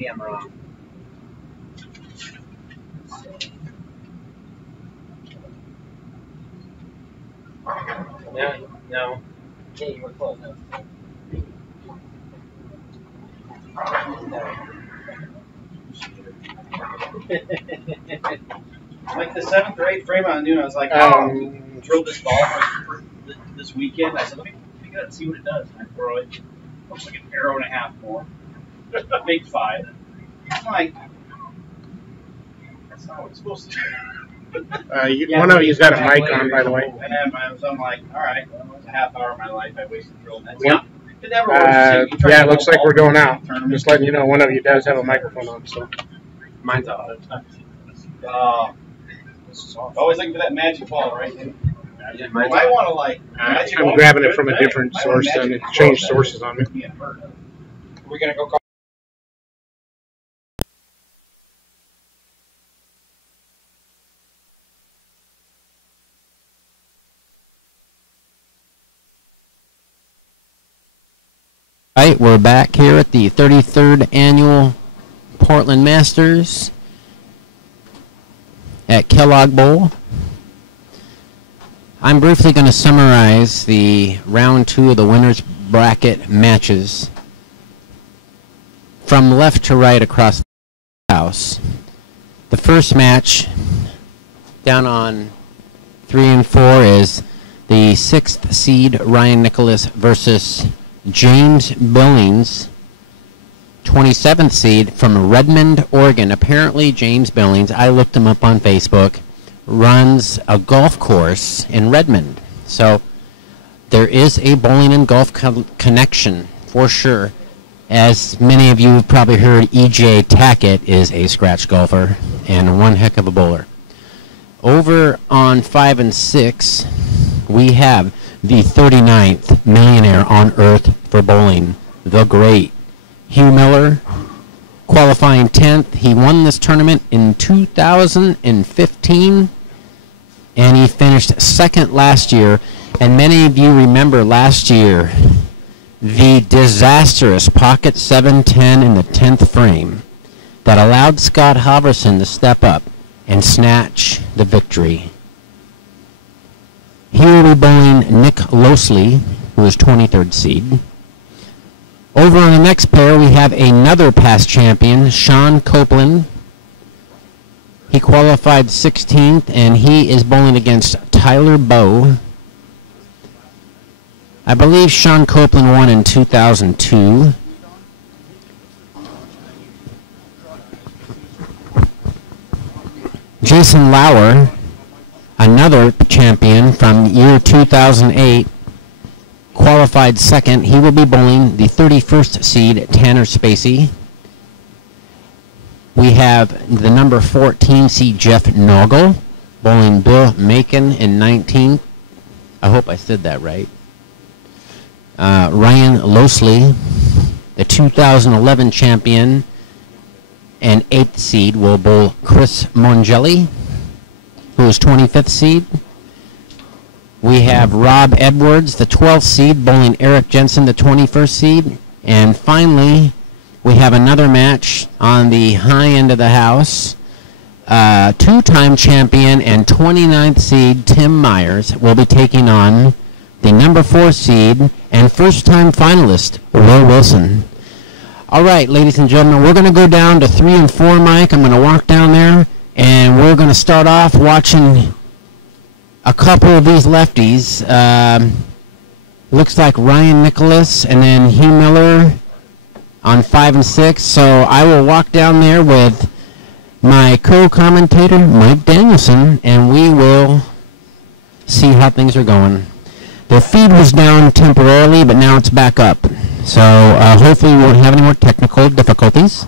Camera on. No, no. Yeah, you were close. No. Like the seventh or eighth frame on noon, I was like, drilled this ball for this weekend. I said, let me pick it up and see what it does. And I throw it. Looks like an arrow and a half more. Big five. I'm like, that's not what it's supposed to do. One of you's got a mic on, by the way. And so I'm like, all right, well, it was a half hour of my life I wasted drilling that. Yeah. It never works. Yeah, it looks like we're going out. Just letting you know, one of you does have a microphone on. So mine's off. Always looking for that magic ball, right? You might want to like. I'm grabbing it from a different source, and it changed sources on me. We're gonna go call. All right, we're back here at the 33rd Annual Portland Masters at Kellogg Bowl. I'm briefly going to summarize the round 2 of the winner's bracket matches from left to right across the house. The first match down on 3 and 4 is the 6th seed Ryan Nicholas versus James Billings, 27th seed from Redmond, Oregon. Apparently James Billings, I looked him up on Facebook, runs a golf course in Redmond. So there is a bowling and golf connection for sure. As many of you have probably heard, E.J. Tackett is a scratch golfer and one heck of a bowler. Over on 5 and 6, we have the 39th millionaire on earth for bowling, the great Hugh Miller, qualifying 10th. He won this tournament in 2015, and he finished second last year. And many of you remember last year the disastrous pocket 710 in the 10th frame that allowed Scott Halverson to step up and snatch the victory. He will be bowling Nick Losley, who is 23rd seed. Over on the next pair, we have another past champion, Sean Copeland. He qualified 16th, and he is bowling against Tyler Bowe. I believe Sean Copeland won in 2002. Jason Lauer, another champion from year 2008, qualified second. He will be bowling the 31st seed, Tanner Spacey. We have the number 14 seed, Jeff Noggle, bowling Bill Macon in 19th. I hope I said that right. Ryan Losley, the 2011 champion and 8th seed, will bowl Chris Mongelli, who is 25th seed. We have Rob Edwards, the 12th seed, bowling Eric Jensen, the 21st seed. And finally, we have another match on the high end of the house. Two-time champion and 29th seed Tim Myers will be taking on the number 4 seed and first-time finalist Will Wilson. All right, ladies and gentlemen, we're going to go down to 3 and 4, Mike. I'm going to walk down there, and we're going to start off watching a couple of these lefties. Looks like Ryan Nicholas and then Hugh Miller on 5 and 6. So I will walk down there with my co-commentator, Mike Danielson, and we will see how things are going. The feed was down temporarily, but now it's back up. So hopefully we won't have any more technical difficulties.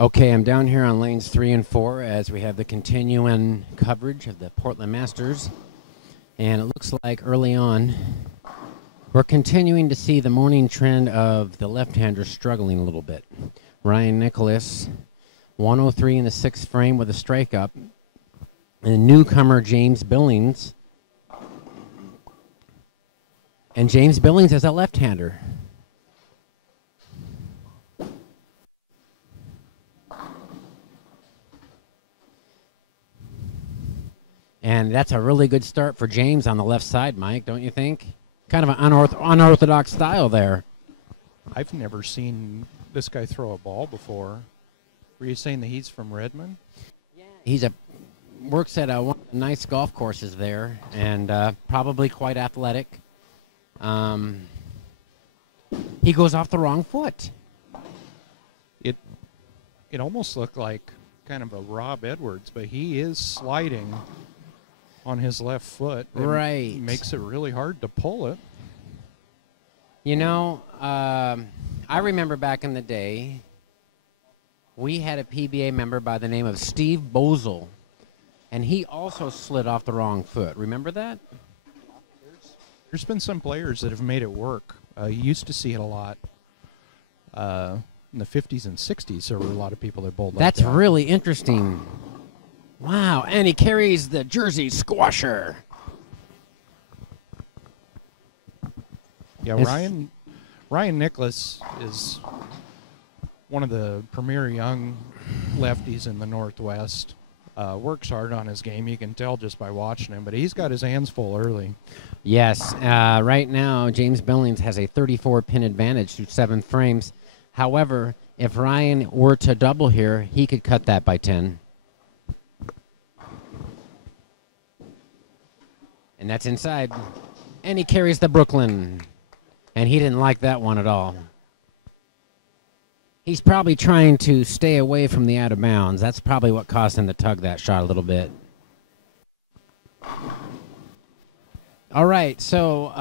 Okay, I'm down here on lanes 3 and 4 as we have the continuing coverage of the Portland Masters. And it looks like early on, we're continuing to see the morning trend of the left-hander struggling a little bit. Ryan Nicholas, 103 in the 6th frame with a strike up. And newcomer James Billings. And James Billings is a left-hander. And that's a really good start for James on the left side, Mike, don't you think? Kind of an unorthodox style there. I've never seen this guy throw a ball before. Were you saying that he's from Redmond? Yeah. He's works at one of the nice golf courses there, and probably quite athletic. He goes off the wrong foot. It almost looked like kind of a Rob Edwards, but he is sliding on his left foot. Right. Makes it really hard to pull it. You know, I remember back in the day, we had a PBA member by the name of Steve Bozel, and he also slid off the wrong foot. Remember that? There's been some players that have made it work. You used to see it a lot in the 50s and 60s. There were a lot of people that bowled like that. That's really interesting. Wow, and he carries the Jersey squasher. Yeah, Ryan Nicholas is one of the premier young lefties in the Northwest. Works hard on his game. You can tell just by watching him, but he's got his hands full early. Yes, right now James Billings has a 34-pin advantage through 7 frames. However, if Ryan were to double here, he could cut that by 10. And that's inside. And he carries the Brooklyn. And he didn't like that one at all. He's probably trying to stay away from the out of bounds. That's probably what caused him to tug that shot a little bit. All right, so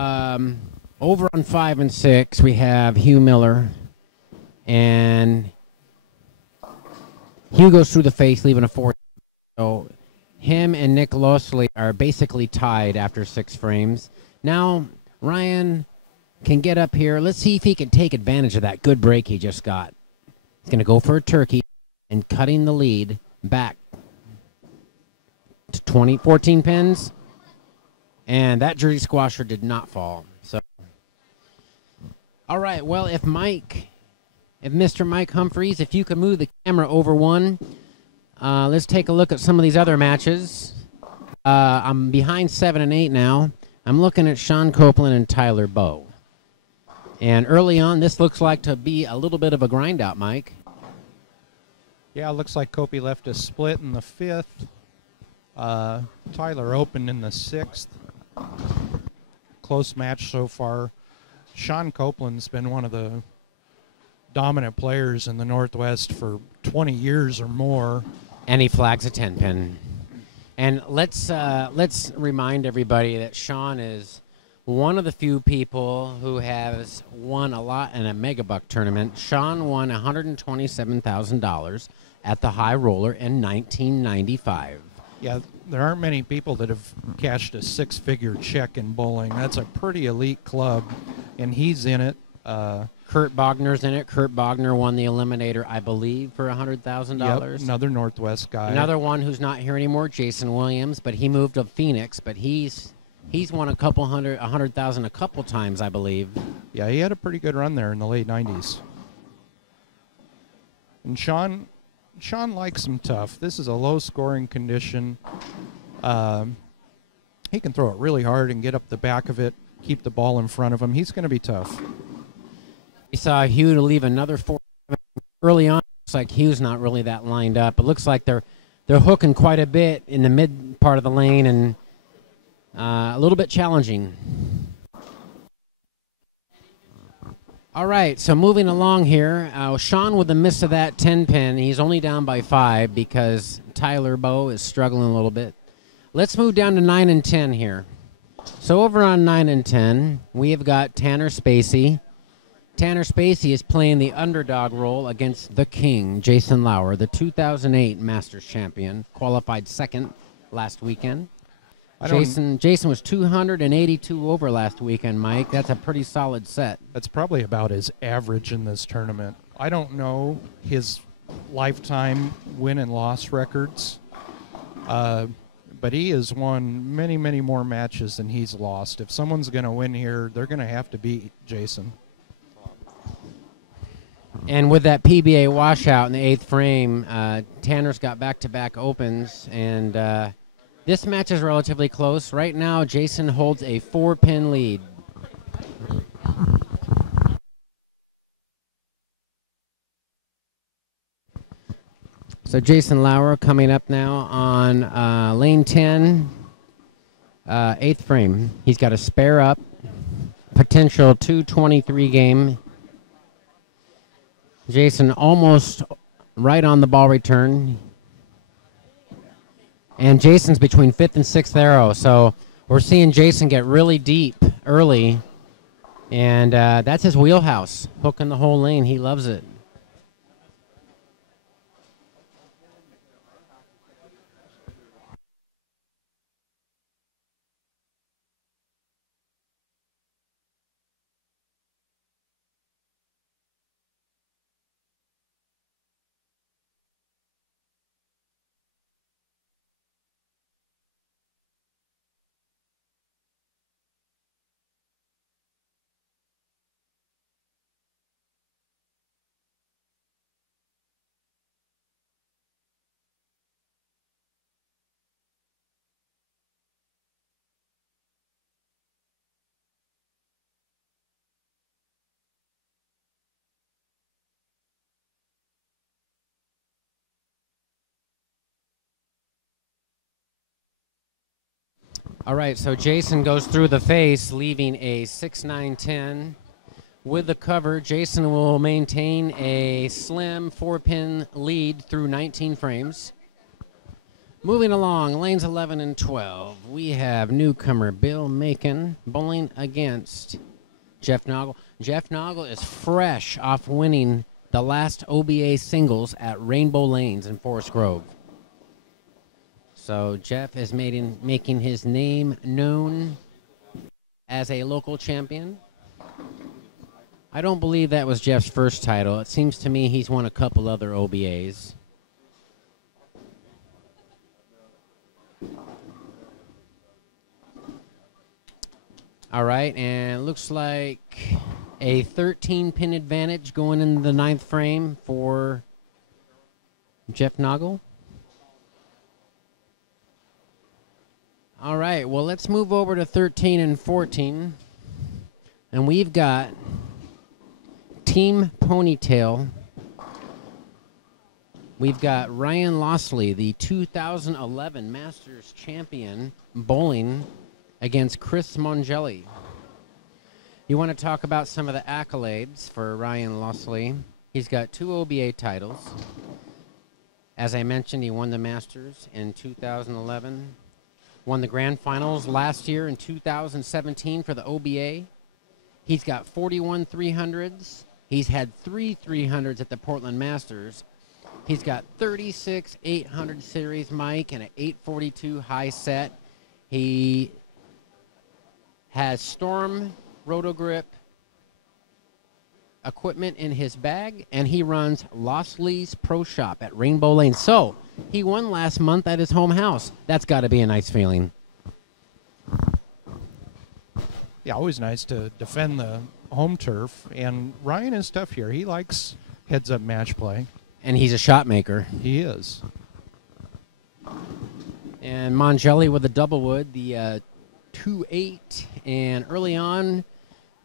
over on 5 and 6, we have Hugh Miller. And Hugh goes through the face, leaving a 4. So him and Nick Losley are basically tied after 6 frames. Now, Ryan can get up here. Let's see if he can take advantage of that good break he just got. He's going to go for a turkey and cutting the lead back to 14 pins. And that Jersey squasher did not fall. So, all right, well, if Mr. Mike Humphreys, if you could move the camera over one, let's take a look at some of these other matches. I'm behind 7 and 8 now. I'm looking at Sean Copeland and Tyler Bowe. And early on, this looks like to be a little bit of a grind out, Mike. Yeah, it looks like Copey left a split in the 5th. Tyler opened in the 6th. Close match so far. Sean Copeland's been one of the dominant players in the Northwest for 20 years or more. And he flags a 10-pin. And let's remind everybody that Sean is one of the few people who has won a lot in a Megabuck tournament. Sean won $127,000 at the High Roller in 1995. Yeah, there aren't many people that have cashed a 6-figure check in bowling. That's a pretty elite club, and he's in it. Kurt Bogner's in it. Kurt Bogner won the Eliminator, I believe, for $100,000. Yep, another Northwest guy. Another one who's not here anymore, Jason Williams, but he moved to Phoenix, but he's won $100,000 a couple times, I believe. Yeah, he had a pretty good run there in the late 90s. And Sean likes him tough. This is a low-scoring condition. He can throw it really hard and get up the back of it, keep the ball in front of him. He's going to be tough. We saw Hugh to leave another 4 early on. Looks like Hugh's not really that lined up. It looks like they're hooking quite a bit in the mid part of the lane and a little bit challenging. All right, so moving along here, Sean with a miss of that 10-pin. He's only down by 5 because Tyler Bowe is struggling a little bit. Let's move down to 9 and 10 here. So over on 9 and 10, we have got Tanner Spacey. Tanner Spacey is playing the underdog role against the king, Jason Lauer, the 2008 Masters champion, qualified second last weekend. Jason was 282 over last weekend, Mike. That's a pretty solid set. That's probably about his average in this tournament. I don't know his lifetime win and loss records, but he has won many, many more matches than he's lost. If someone's going to win here, they're going to have to beat Jason. And with that PBA washout in the 8th frame, Tanner's got back-to-back opens, and this match is relatively close. Right now, Jason holds a 4-pin lead. So Jason Lauer coming up now on lane 10, 8th frame. He's got a spare up, potential 223 game. Jason almost right on the ball return. And Jason's between 5th and 6th arrow. So we're seeing Jason get really deep early. And that's his wheelhouse, hooking the whole lane. He loves it. All right, so Jason goes through the face, leaving a 6-9-10. With the cover, Jason will maintain a slim 4-pin lead through 19 frames. Moving along, lanes 11 and 12, we have newcomer Bill Macon bowling against Jeff Noggle. Jeff Noggle is fresh off winning the last OBA singles at Rainbow Lanes in Forest Grove. So Jeff is making his name known as a local champion. I don't believe that was Jeff's first title. It seems to me he's won a couple other OBAs. All right, and it looks like a 13-pin advantage going into the 9th frame for Jeff Noggle. All right, well, let's move over to 13 and 14. And we've got Team Ponytail. We've got Ryan Lossley, the 2011 Masters champion, bowling against Chris Mongelli. You want to talk about some of the accolades for Ryan Lossley. He's got 2 OBA titles. As I mentioned, he won the Masters in 2011. Won the Grand Finals last year in 2017 for the OBA. He's got 41 300s. He's had 3 300s at the Portland Masters. He's got 36 800 series, Mike, and an 842 high set. He has Storm Rotogrip equipment in his bag, and he runs Lossley's Pro Shop at Rainbow Lane. So he won last month at his home house. That's got to be a nice feeling. Yeah, always nice to defend the home turf. And Ryan is tough here. He likes heads-up match play. And he's a shot maker. He is. And Mongelli with the double wood, the 2-8. And early on,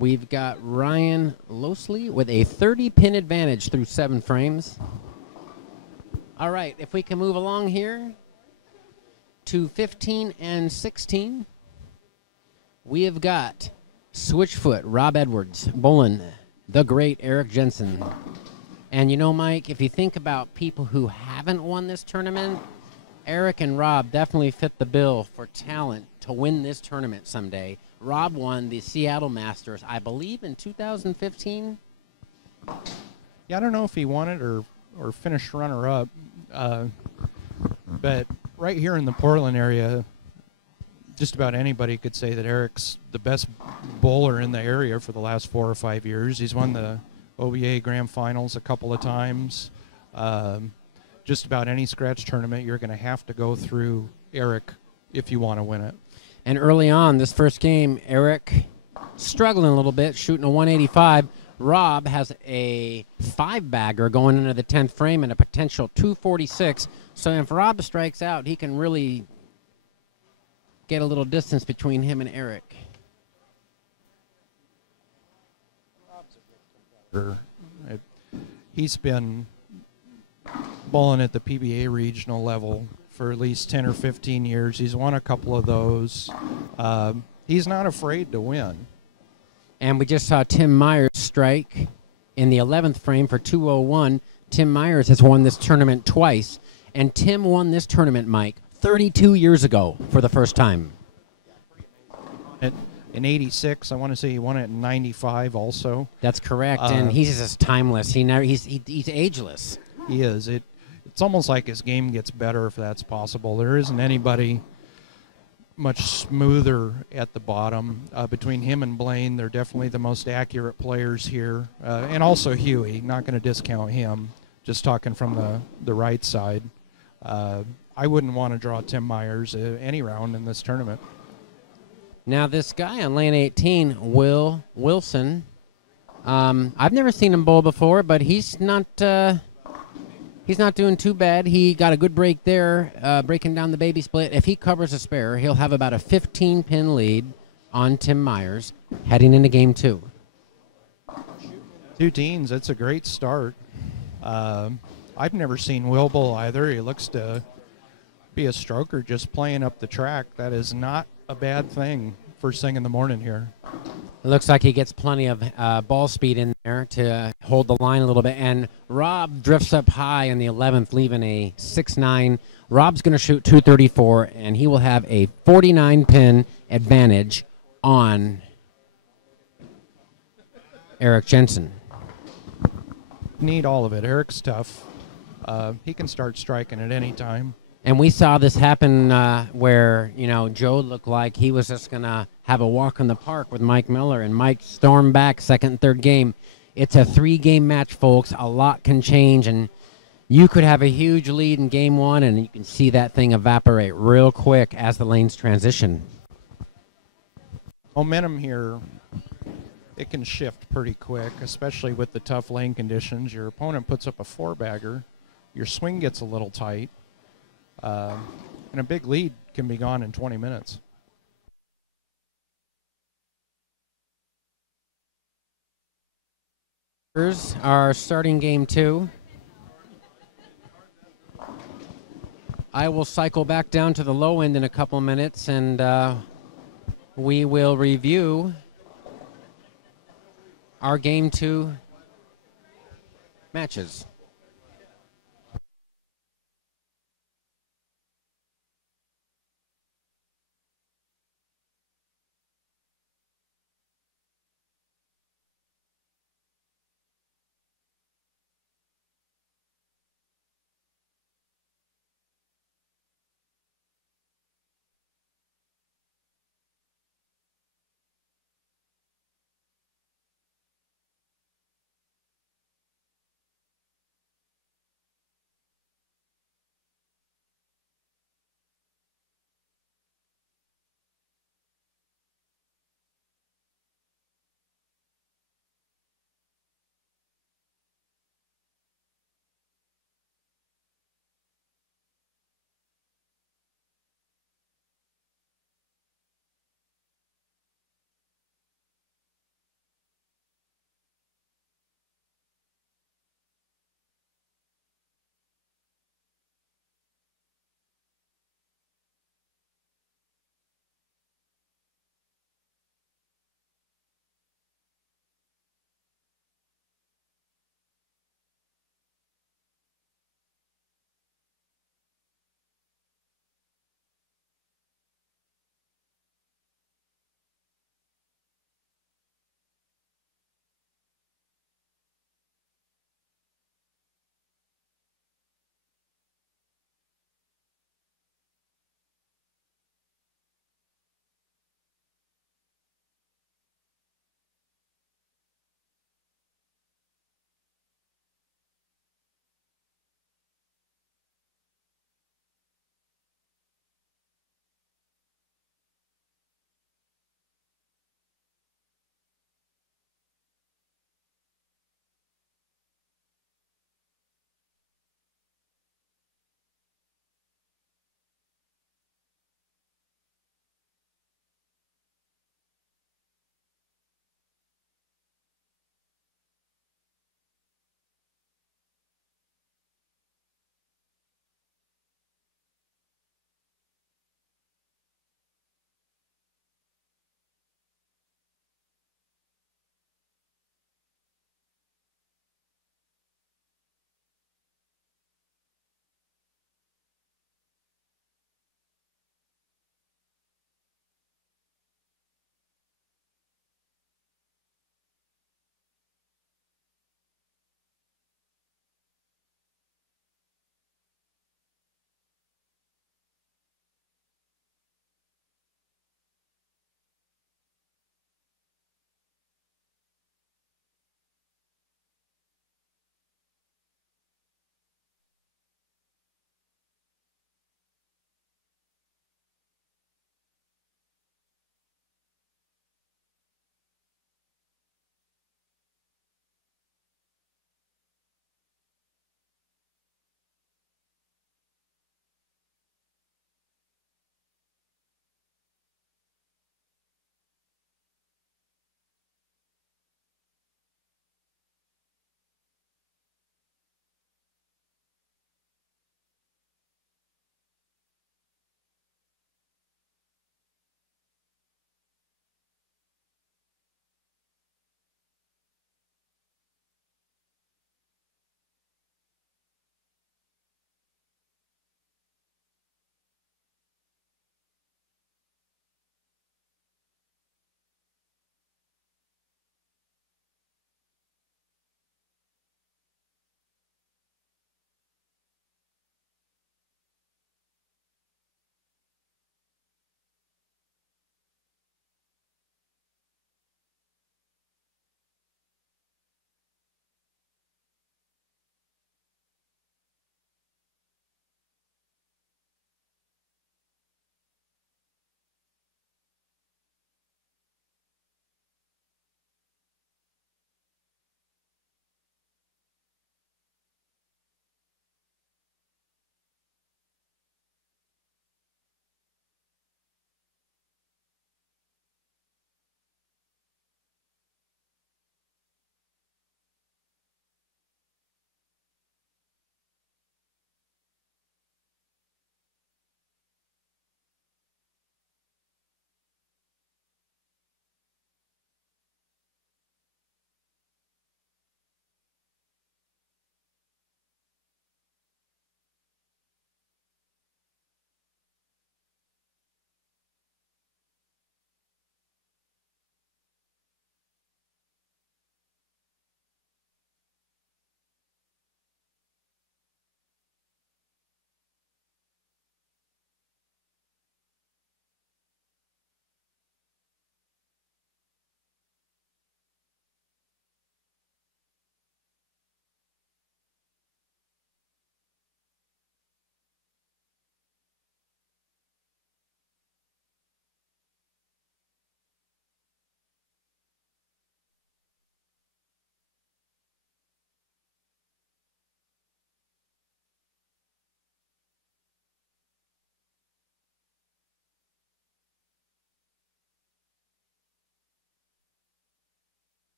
we've got Ryan Lossley with a 30-pin advantage through 7 frames. All right, if we can move along here to 15 and 16, we have got Switchfoot Rob Edwards bowling the great Eric Jensen. And you know, Mike, if you think about people who haven't won this tournament, Eric and Rob definitely fit the bill for talent to win this tournament someday. Rob won the Seattle Masters, I believe, in 2015. Yeah, I don't know if he won it or finished runner-up, but right here in the Portland area, just about anybody could say that Eric's the best bowler in the area for the last 4 or 5 years. He's won the OBA Grand Finals a couple of times. Just about any scratch tournament, you're going to have to go through Eric if you want to win it. And early on, this first game, Eric struggling a little bit, shooting a 185. Rob has a 5-bagger going into the 10th frame and a potential 246. So if Rob strikes out, he can really get a little distance between him and Eric. He's been bowling at the PBA regional level for at least 10 or 15 years. He's won a couple of those. He's not afraid to win. And we just saw Tim Myers strike in the 11th frame for 201. Tim Myers has won this tournament twice. And Tim won this tournament, Mike, 32 years ago for the first time. In 86, I want to say he won it in 95 also. That's correct, and he's just timeless. He's ageless. He is. It's almost like his game gets better if that's possible. There isn't anybody much smoother at the bottom. Between him and Blaine, they're definitely the most accurate players here. And also Huey, not going to discount him, just talking from the right side. I wouldn't want to draw Tim Myers any round in this tournament. Now this guy on lane 18, Will Wilson, I've never seen him bowl before, but he's not doing too bad. He got a good break there, breaking down the baby split. If he covers a spare, he'll have about a 15-pin lead on Tim Myers heading into game 2. 2 teens, that's a great start. I've never seen Will bowl either. He looks to be a stroker just playing up the track. That is not a bad thing first thing in the morning here. It looks like he gets plenty of ball speed in there to hold the line a little bit. And Rob drifts up high in the 11th, leaving a 6-9. Rob's going to shoot 234, and he will have a 49-pin advantage on Eric Jensen. Need all of it. Eric's tough. He can start striking at any time. And we saw this happen where, Joe looked like he was just going to have a walk in the park with Mike Miller, and Mike stormed back second and third game. It's a 3-game match, folks. A lot can change, and you could have a huge lead in game 1, and you can see that thing evaporate real quick as the lanes transition. Momentum here, it can shift pretty quick, especially with the tough lane conditions. Your opponent puts up a 4-bagger. Your swing gets a little tight. And a big lead can be gone in 20 minutes. Here's our starting game 2. I will cycle back down to the low end in a couple minutes, and we will review our game 2 matches.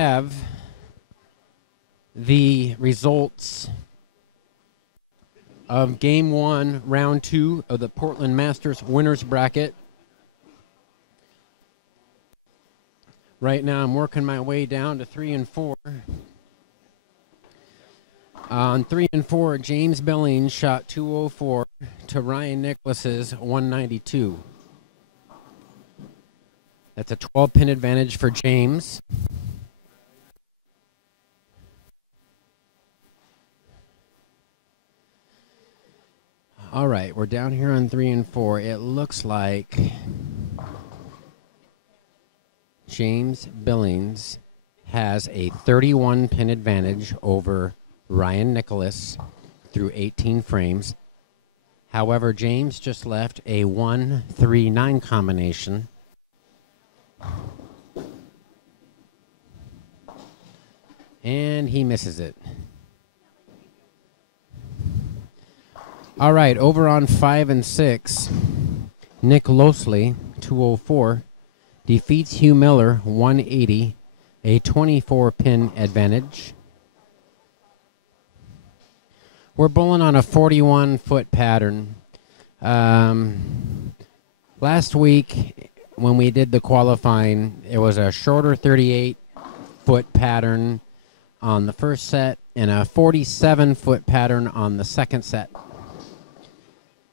have the results of Game 1, Round 2 of the Portland Masters Winners Bracket. Right now, I'm working my way down to 3 and 4. On 3 and 4, James Billings shot 204 to Ryan Nicholas's 192. That's a 12-pin advantage for James. All right, we're down here on 3 and 4. It looks like James Billings has a 31-pin advantage over Ryan Nicholas through 18 frames. However, James just left a 1-3-9 combination. And he misses it. All right, over on 5 and 6, Nick Losley, 204, defeats Hugh Miller, 180, a 24-pin advantage. We're bowling on a 41-foot pattern. Last week, when we did the qualifying, it was a shorter 38-foot pattern on the first set and a 47-foot pattern on the second set.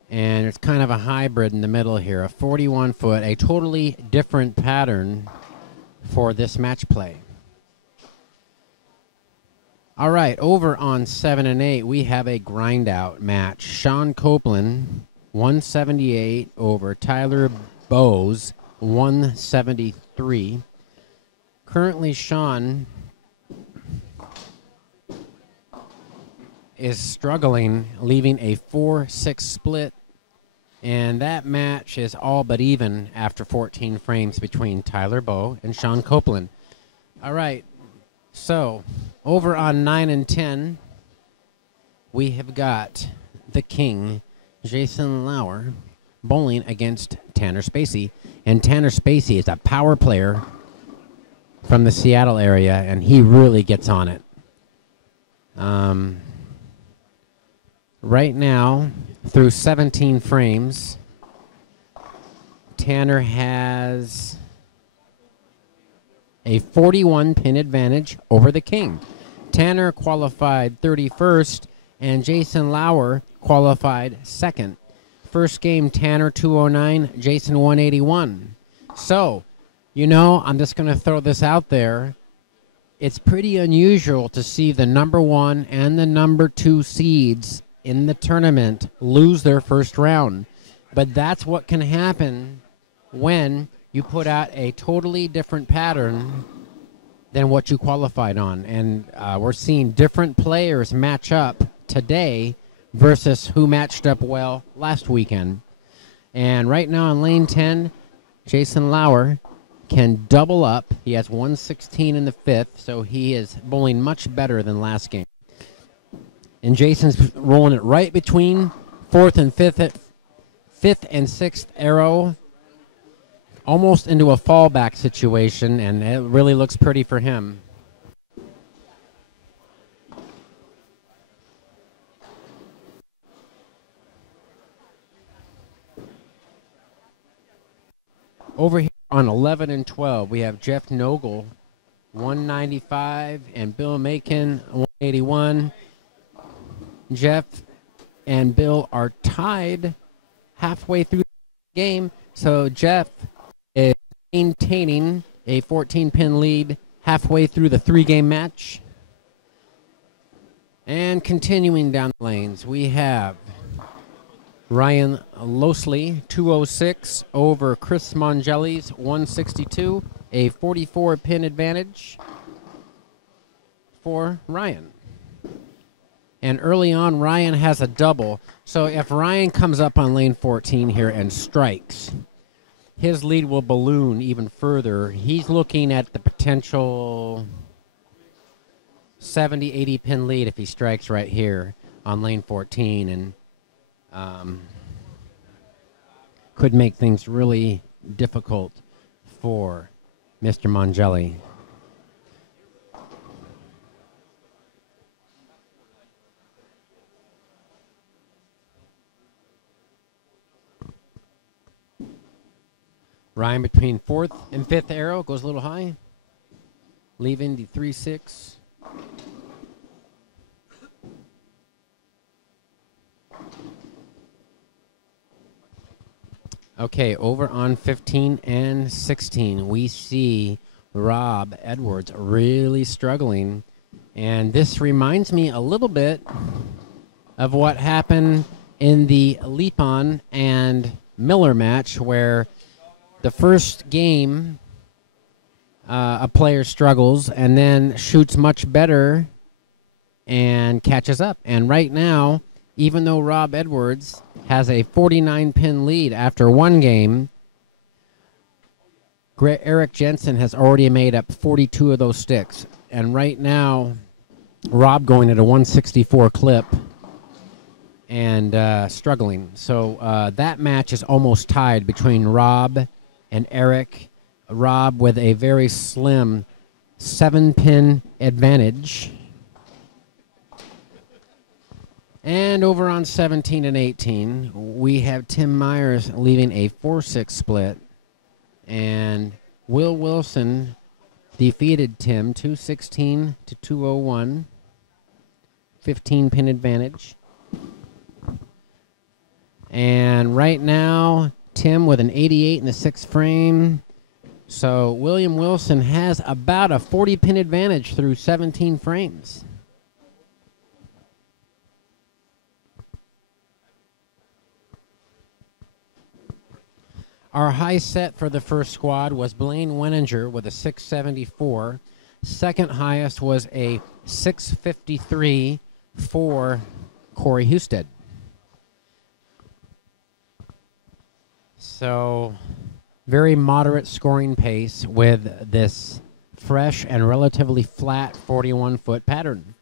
And it's kind of a hybrid in the middle here, a 41-foot, a totally different pattern for this match play. All right, over on 7 and 8, we have a grind-out match. Sean Copeland, 178 over Tyler Bowes, 173. Currently, Sean is struggling, leaving a 4-6 split, and that match is all but even after 14 frames between Tyler Bowe and Sean Copeland. All right, so over on 9 and 10, we have got the king, Jason Lauer, bowling against Tanner Spacey, and Tanner Spacey is a power player from the Seattle area, and he really gets on it. Right now, through 17 frames, Tanner has a 41-pin advantage over the king. Tanner qualified 31st, and Jason Lauer qualified 2nd. First game, Tanner 209, Jason 181. So, you know, I'm just going to throw this out there. It's pretty unusual to see the number 1 and the number 2 seeds in the tournament lose their first round. But that's what can happen when you put out a totally different pattern than what you qualified on. And we're seeing different players match up today versus who matched up well last weekend. And right now in lane 10, Jason Lauer can double up. He has 116 in the 5th, so he is bowling much better than last game. And Jason's rolling it right between 4th and 5th and 6th arrow, almost into a fallback situation, and it really looks pretty for him. Over here on 11 and 12, we have Jeff Nogel, 195, and Bill Macon, 181. Jeff and Bill are tied halfway through the game, so Jeff is maintaining a 14-pin lead halfway through the 3-game match. And continuing down the lanes, we have Ryan Losley, 206 over Chris Mongelli's 162, a 44-pin advantage for Ryan. And early on, Ryan has a double. So if Ryan comes up on lane 14 here and strikes, his lead will balloon even further. He's looking at the potential 70, 80-pin lead if he strikes right here on lane 14. And could make things really difficult for Mr. Mongelli. Ryan between fourth and fifth arrow goes a little high, leaving the 3-6. Okay, over on 15 and 16, we see Rob Edwards really struggling. And this reminds me a little bit of what happened in the Lipon and Miller match, where the first game a player struggles and then shoots much better and catches up. And right now, even though Rob Edwards has a 49-pin lead after one game, Eric Jensen has already made up 42 of those sticks. And right now, Rob going at a 164 clip and struggling. So that match is almost tied between Rob and Eric. Rob with a very slim 7-pin advantage. And over on 17 and 18, we have Tim Myers leaving a 4-6 split. And Will Wilson defeated Tim 216 to 201. 15-pin advantage. And right now, Tim with an 88 in the 6th frame. So William Wilson has about a 40-pin advantage through 17 frames. Our high set for the first squad was Blaine Weninger with a 674. Second highest was a 653 for Corey Husted. So very moderate scoring pace with this fresh and relatively flat 41-foot pattern.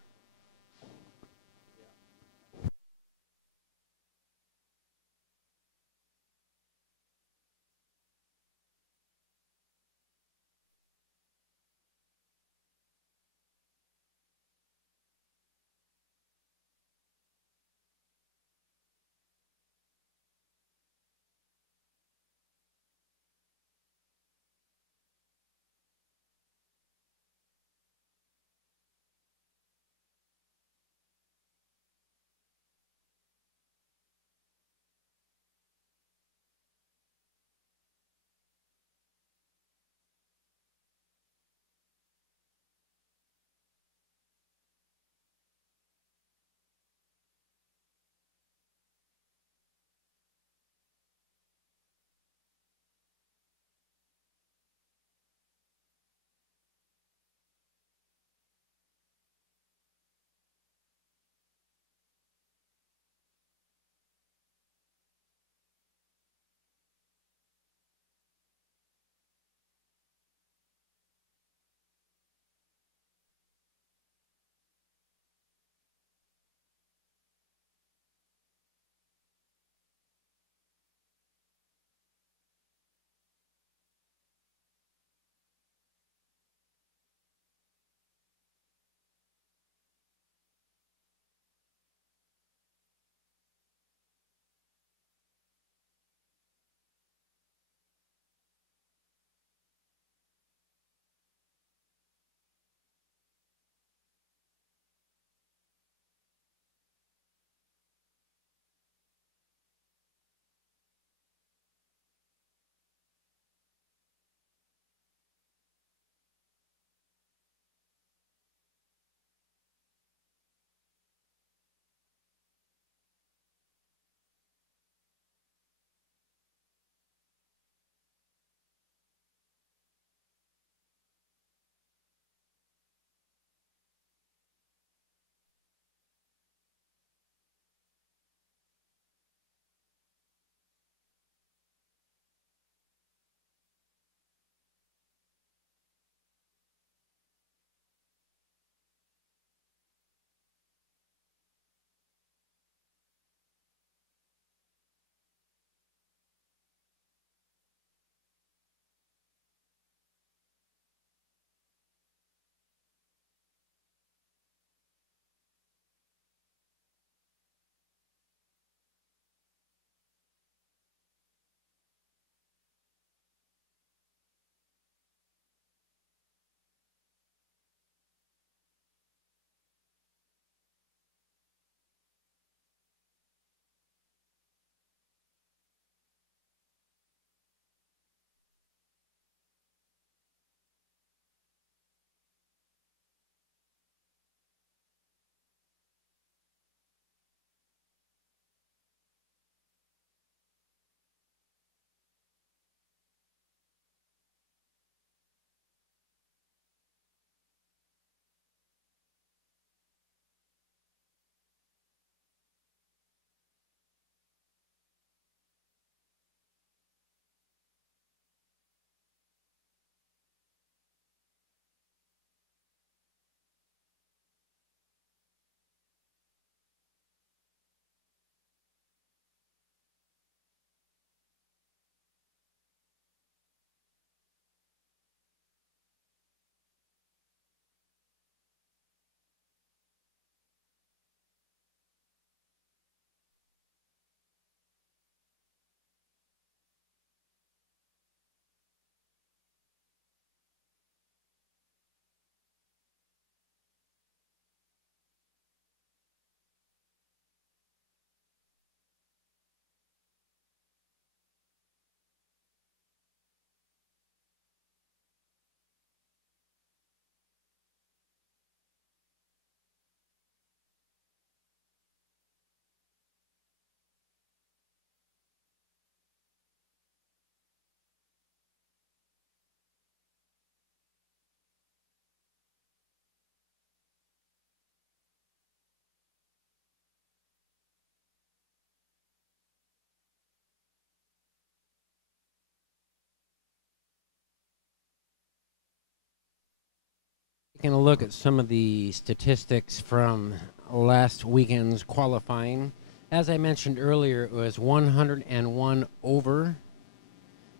taking a look at some of the statistics from last weekend's qualifying. As I mentioned earlier, it was 101 over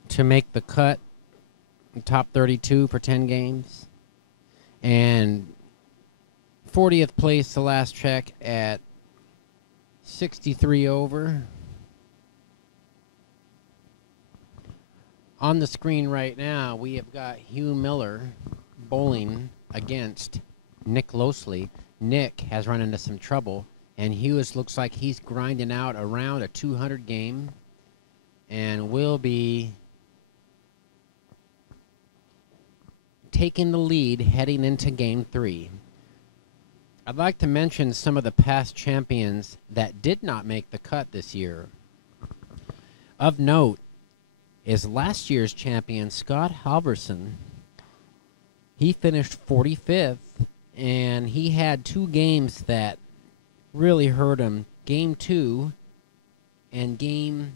to make the cut, top 32 for 10 games. And 40th place the last check at 63 over. On the screen right now, we have got Hugh Miller bowling against Nick Losley. Nick has run into some trouble, and Hughes looks like he's grinding out around a 200 game and will be taking the lead heading into Game 3. I'd like to mention some of the past champions that did not make the cut this year. Of note is last year's champion, Scott Halverson. He finished 45th, and he had 2 games that really hurt him. Game 2 and Game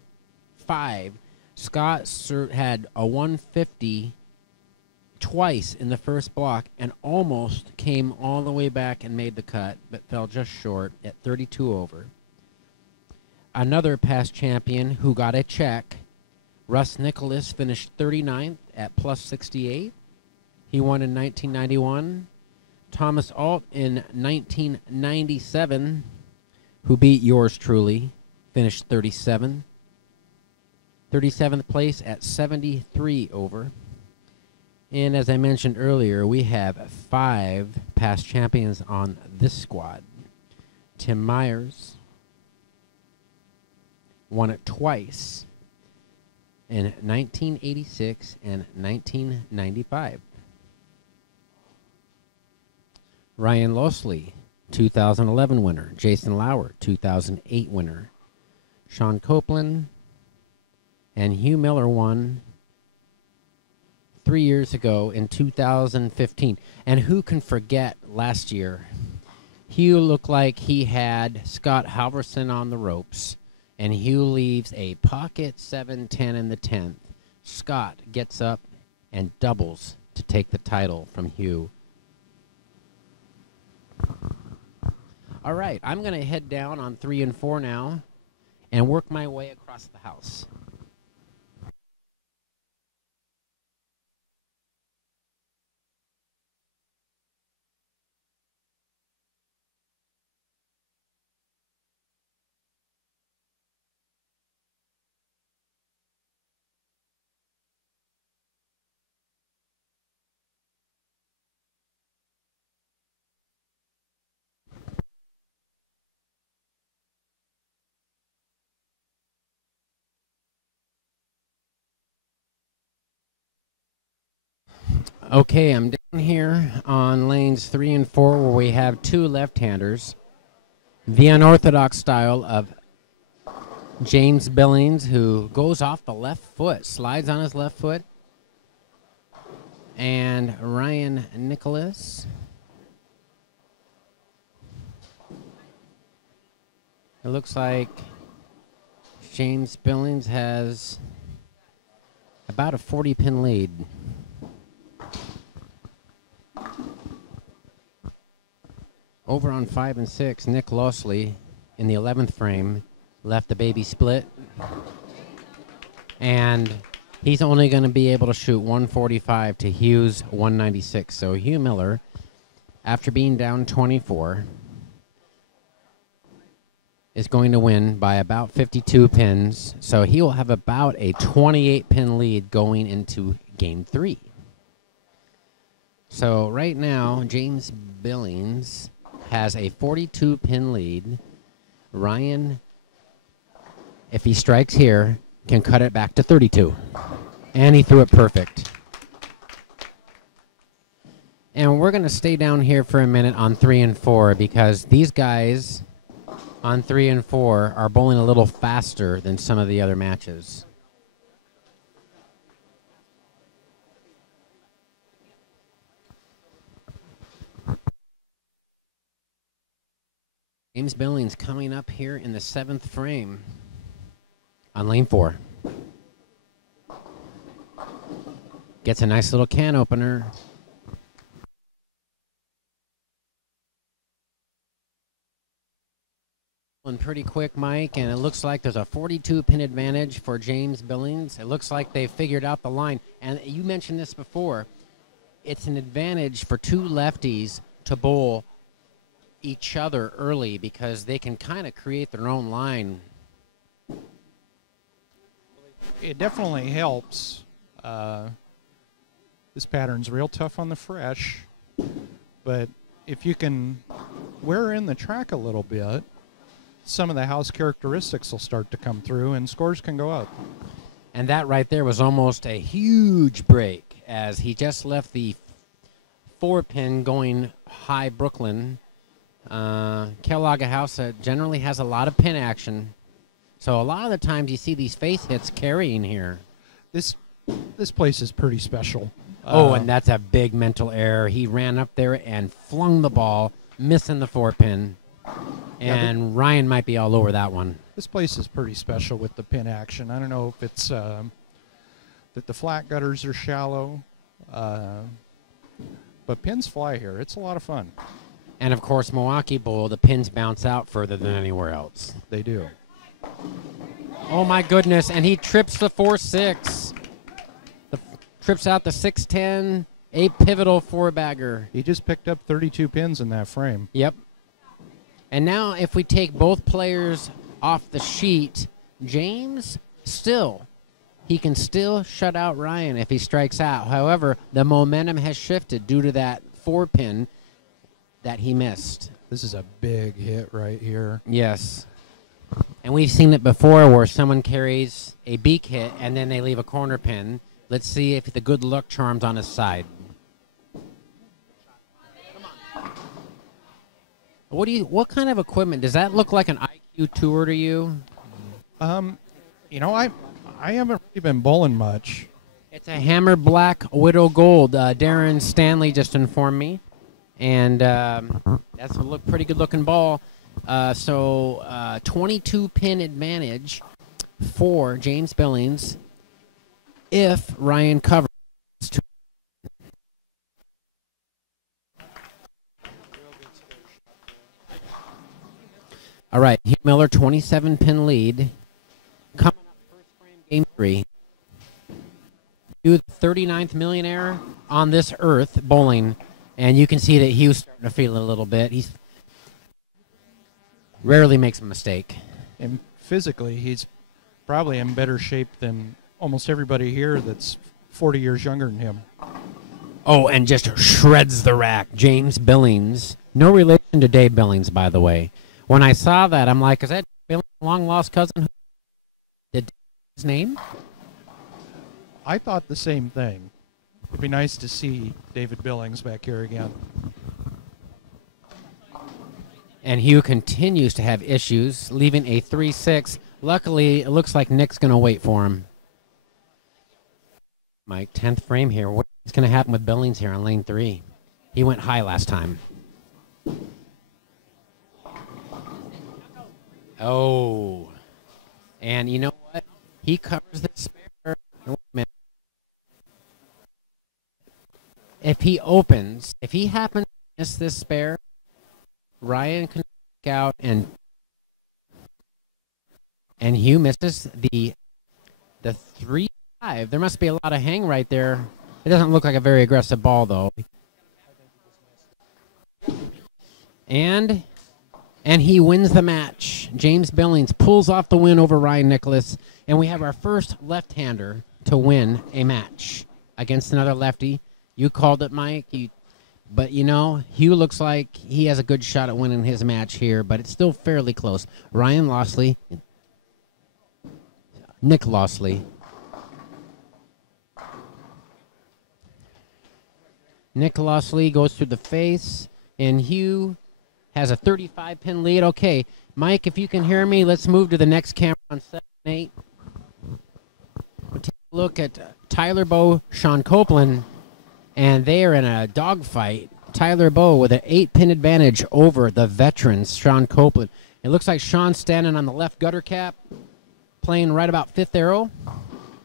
5. Scott had a 150 twice in the first block and almost came all the way back and made the cut, but fell just short at 32 over. Another past champion who got a check, Russ Nicholas, finished 39th at plus 68. He won in 1991. Thomas Alt in 1997, who beat yours truly, finished 37th place at 73 over. And as I mentioned earlier, we have 5 past champions on this squad. Tim Myers won it twice in 1986 and 1995. Ryan Losley, 2011 winner. Jason Lauer, 2008 winner. Sean Copeland and Hugh Miller won 3 years ago in 2015. And who can forget last year? Hugh looked like he had Scott Halverson on the ropes, and Hugh leaves a pocket 7-10 in the 10th. Scott gets up and doubles to take the title from Hugh. All right, I'm going to head down on 3 and 4 now and work my way across the house. Okay, I'm down here on lanes 3 and 4 where we have 2 left-handers. The unorthodox style of James Billings, who goes off the left foot, slides on his left foot. And Ryan Nicholas. It looks like James Billings has about a 40-pin lead. Over on 5 and 6, Nick Losley in the 11th frame left the baby split. And he's only going to be able to shoot 145 to Hugh's 196. So Hugh Miller, after being down 24, is going to win by about 52 pins. So he will have about a 28-pin lead going into Game 3. So right now, James Billings has a 42-pin lead. Ryan, if he strikes here, can cut it back to 32. And he threw it perfect. And we're going to stay down here for a minute on 3 and 4 because these guys on 3 and 4 are bowling a little faster than some of the other matches. James Billings coming up here in the 7th frame on lane 4. Gets a nice little can opener. And pretty quick, Mike, and it looks like there's a 42 pin advantage for James Billings. It looks like they figured out the line. And you mentioned this before. It's an advantage for two lefties to bowl each other early because they can kind of create their own line. It definitely helps. This pattern's real tough on the fresh, but if you can wear in the track a little bit, some of the house characteristics will start to come through and scores can go up. And that right there was almost a huge break as he just left the 4-pin going high Brooklyn. Kellogg House generally has a lot of pin action. So a lot of the times you see these face hits carrying here. This place is pretty special. And that's a big mental error. He ran up there and flung the ball, missing the 4-pin. And Ryan might be all over that one. This place is pretty special with the pin action. I don't know if it's that the flat gutters are shallow, but pins fly here. It's a lot of fun. And, of course, Milwaukee Bowl, the pins bounce out further than anywhere else. They do. Oh, my goodness, and he trips the 4-6. Trips out the 6-10, a pivotal 4-bagger. He just picked up 32 pins in that frame. Yep. And now if we take both players off the sheet, James he can still shut out Ryan if he strikes out. However, the momentum has shifted due to that 4-pin that he missed. This is a big hit right here. Yes. And we've seen it before where someone carries a beak hit and then they leave a corner pin. Let's see if the good luck charm's on his side. What kind of equipment does that look like? An IQ tour to you? You know, I haven't really been bowling much. It's a Hammer Black Widow Gold. Darren Stanley just informed me, and that's a pretty good looking ball. So 22 pin advantage for James Billings if Ryan covers. All right, Hugh Miller, 27-pin lead. Coming up first frame, game 3. Do the 39th millionaire on this earth bowling, and you can see that Hugh's starting to feel it a little bit. He's rarely makes a mistake. And physically, he's probably in better shape than almost everybody here that's 40 years younger than him. Oh, and just shreds the rack. James Billings. No relation to Dave Billings, by the way. When I saw that, I'm like, is that Billings' long-lost cousin? Did his name? I thought the same thing. It'd be nice to see David Billings back here again. And Hugh continues to have issues, leaving a 3-6. Luckily, it looks like Nick's going to wait for him. Mike, 10th frame here. What's going to happen with Billings here on lane 3? He went high last time. Oh. And you know what? He covers the spare. Wait a minute. If he opens, if he happens to miss this spare, Ryan can kick out and Hugh misses the 3-5. There must be a lot of hang right there. It doesn't look like a very aggressive ball, though. And he wins the match. James Billings pulls off the win over Ryan Nicholas, and we have our first left-hander to win a match against another lefty. You called it, Mike. But, you know, Hugh looks like he has a good shot at winning his match here, but it's still fairly close. Ryan Lossley, Nick Lossley. Nick Lossley goes through the face, and Hugh has a 35-pin lead. Okay, Mike, if you can hear me, let's move to the next camera on 7 and 8. We'll take a look at Tyler Bowe, Sean Copeland, and they are in a dogfight. Tyler Bowe with an 8-pin advantage over the veterans, Sean Copeland. It looks like Sean's standing on the left gutter cap, playing right about 5th arrow,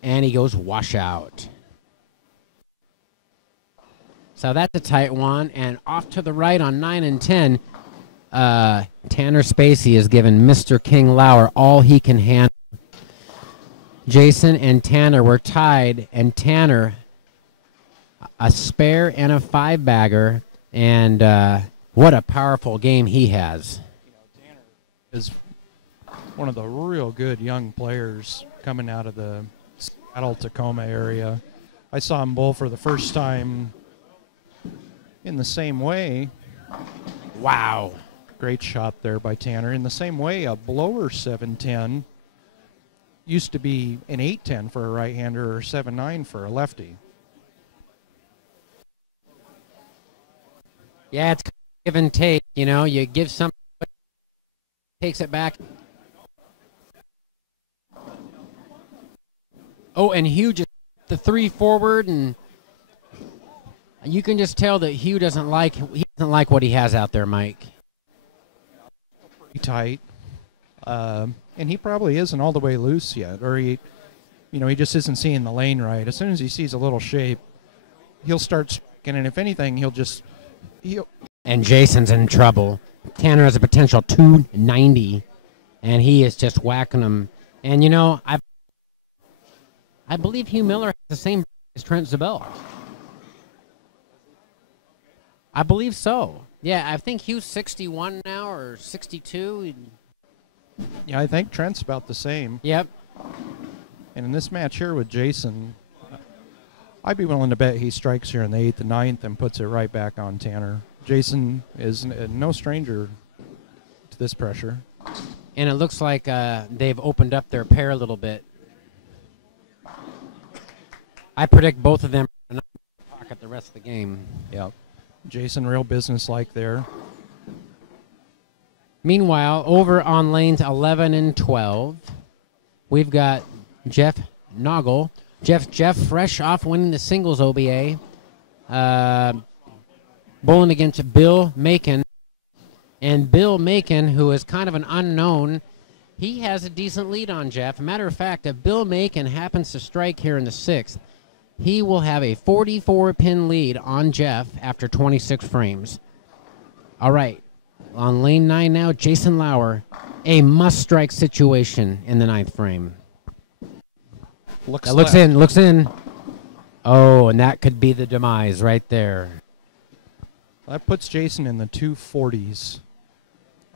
and he goes washout. So that's a tight one, and off to the right on 9 and 10. Tanner Spacey has given Mr. King Lauer all he can handle. Jason and Tanner were tied, and Tanner a spare and a 5-bagger, and what a powerful game he has. Tanner is one of the real good young players coming out of the Seattle, Tacoma area. I saw him bowl for the first time in the same way. Wow. Great shot there by Tanner. In the same way, a blower 7-10 used to be an 8-10 for a right-hander or 7-9 for a lefty. Yeah, it's give and take. You know, you give something, takes it back. Oh, and Hugh just the 3 forward, and you can just tell that Hugh doesn't like what he has out there, Mike. Pretty tight, and he probably isn't all the way loose yet, or he just isn't seeing the lane right. As soon as he sees a little shape, he'll start striking, and if anything, he'll. And Jason's in trouble. Tanner has a potential 290, and he is just whacking him. And you know, I believe Hugh Miller has the same as Trent Zabel. I believe so. Yeah, I think Hugh's 61 now or 62. Yeah, I think Trent's about the same. Yep. And in this match here with Jason, I'd be willing to bet he strikes here in the 8th and 9th and puts it right back on Tanner. Jason is no stranger to this pressure. And it looks like they've opened up their pair a little bit. I predict both of them to pocket the rest of the game. Yep. Jason, real business-like there. Meanwhile, over on lanes 11 and 12, we've got Jeff Noggle. Jeff fresh off winning the singles OBA. Bowling against Bill Macon. And Bill Macon, who is kind of an unknown, he has a decent lead on Jeff. Matter of fact, if Bill Macon happens to strike here in the 6th, he will have a 44-pin lead on Jeff after 26 frames. All right, on lane 9 now, Jason Lauer, a must-strike situation in the 9th frame. Looks in. Oh, and that could be the demise right there. That puts Jason in the 240s.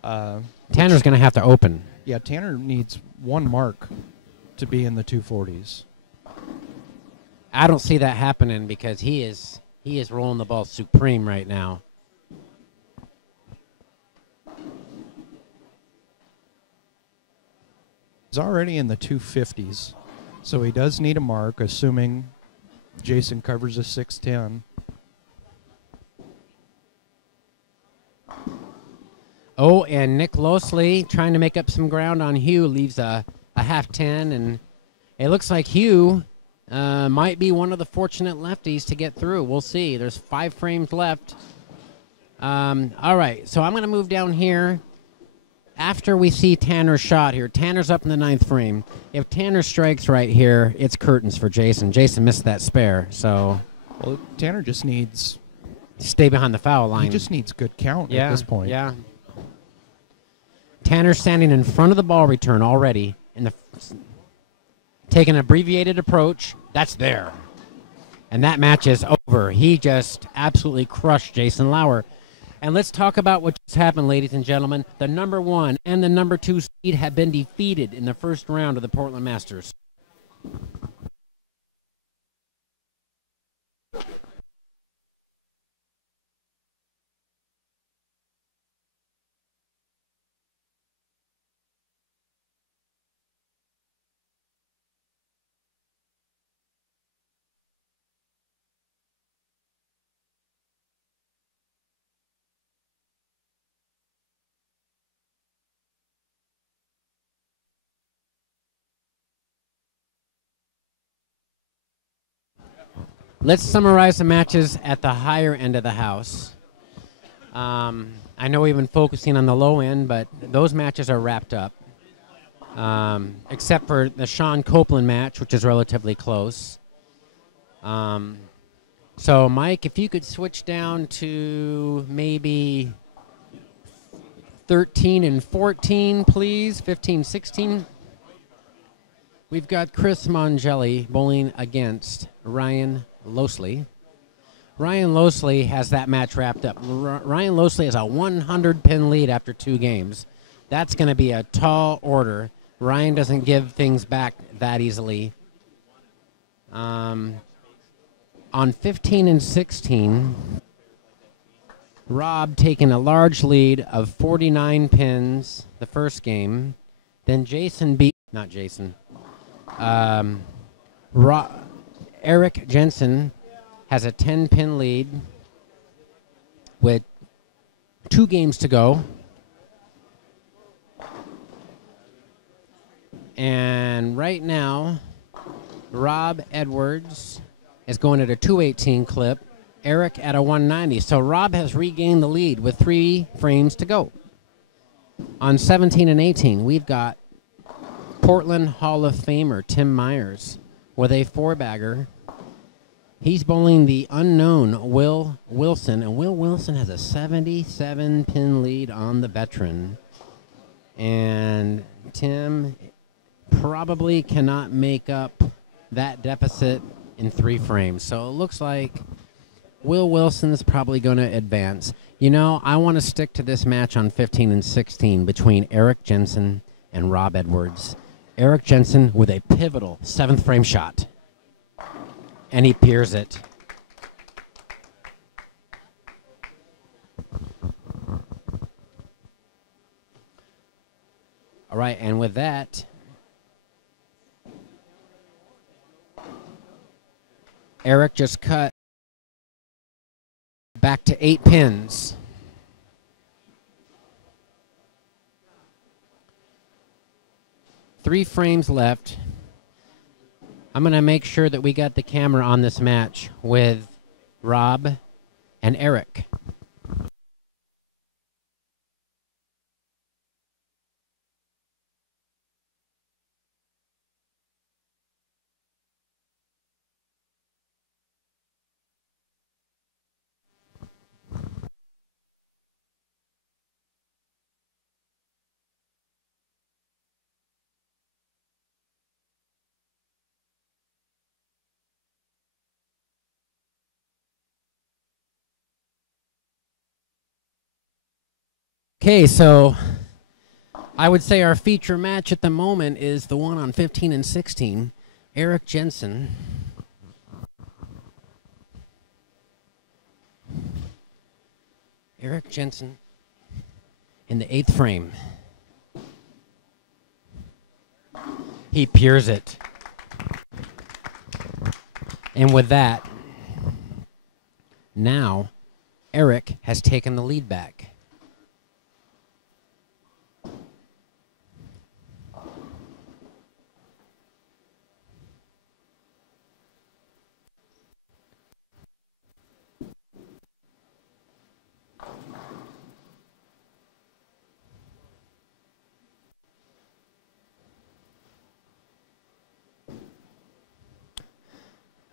Tanner's going to have to open. Yeah, Tanner needs one mark to be in the 240s. I don't see that happening because he is rolling the ball supreme right now. He's already in the 250s, so he does need a mark, assuming Jason covers a 610. Oh, and Nick Losley trying to make up some ground on Hugh leaves a half 10, and it looks like Hugh might be one of the fortunate lefties to get through. We'll see. There's 5 frames left. All right, so I'm going to move down here. After we see Tanner's shot here, Tanner's up in the 9th frame. If Tanner strikes right here, it's curtains for Jason. Jason missed that spare, so... Well, Tanner just needs... Stay behind the foul line. He just needs good count at this point. Yeah. Tanner's standing in front of the ball return already. Taking an abbreviated approach. That's there. And that match is over. He just absolutely crushed Jason Lauer. And let's talk about what just happened, ladies and gentlemen. The number 1 and the number 2 seed have been defeated in the first round of the Portland Masters. Let's summarize the matches at the higher end of the house. I know we've been focusing on the low end, but those matches are wrapped up. Except for the Sean Copeland match, which is relatively close. So, Mike, if you could switch down to maybe 13 and 14, please. 15, 16. We've got Chris Mongelli bowling against Ryan Losley. Ryan Losley has that match wrapped up. Ryan Losley has a 100-pin lead after 2 games. That's going to be a tall order. Ryan doesn't give things back that easily. On 15 and 16, Rob taking a large lead of 49 pins the first game. Then Eric Jensen has a 10-pin lead with 2 games to go. And right now, Rob Edwards is going at a 218 clip. Eric at a 190. So Rob has regained the lead with 3 frames to go. On 17 and 18, we've got Portland Hall of Famer Tim Myers with a 4-bagger. He's bowling the unknown Will Wilson, and Will Wilson has a 77-pin lead on the veteran. And Tim probably cannot make up that deficit in 3 frames. So it looks like Will Wilson's probably going to advance. You know, I want to stick to this match on 15 and 16 between Eric Jensen and Rob Edwards. Eric Jensen with a pivotal 7th frame shot. And he piers it. All right, and with that, Eric just cut back to 8 pins. Three frames left. I'm going to make sure that we got the camera on this match with Rob and Eric. Okay, so I would say our feature match at the moment is the one on 15 and 16. Eric Jensen. Eric Jensen in the 8th frame. He piers it. And with that, now Eric has taken the lead back.